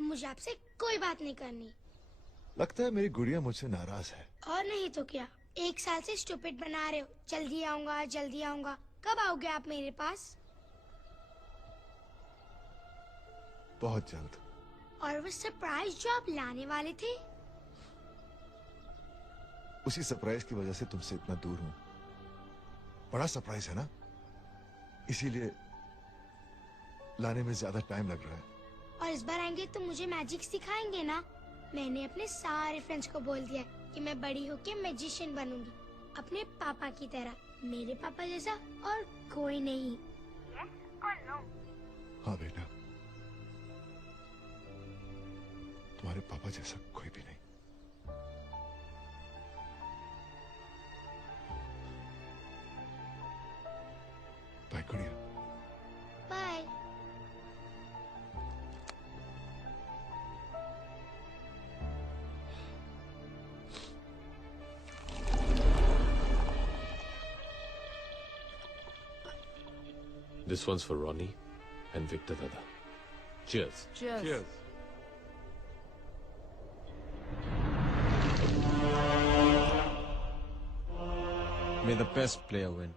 मुझे आपसे कोई बात नहीं करनी। लगता है मेरी गुड़िया मुझसे नाराज है। और नहीं तो क्या, 1 साल से स्टूपिड बना रहे हो। जल्दी आऊंगा, जल्दी आऊंगा। कब आओगे आप मेरे पास? बहुत जल्द। और वो सरप्राइज जो आप लाने वाले थे? उसी सरप्राइज की वजह से तुमसे इतना दूर हूं। बड़ा सरप्राइज है ना, इसीलिए लाने में ज्यादा टाइम लग रहा है। और इस बार आएंगे तो मुझे मैजिक सिखाएंगे ना? मैंने अपने सारे फ्रेंड्स को बोल दिया कि मैं बड़ी होके मैजिशियन बनूंगी, अपने पापा की तरह। मेरे पापा जैसा और कोई नहीं। Yes or no? हाँ बेटा, तुम्हारे पापा जैसा कोई भी नहीं। बाय गुड़िया। Bye. This one's for Ronnie and Victor Dada. Cheers. Cheers. May the best player win.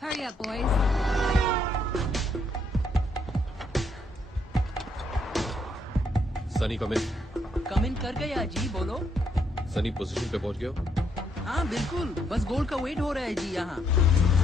Hurry up, boys. Sunny come in. Come in कर गया जी, बोलो। सनी पोजीशन पे पहुंच गए हो? हाँ बिल्कुल, बस गोल का वेट हो रहा है जी यहाँ।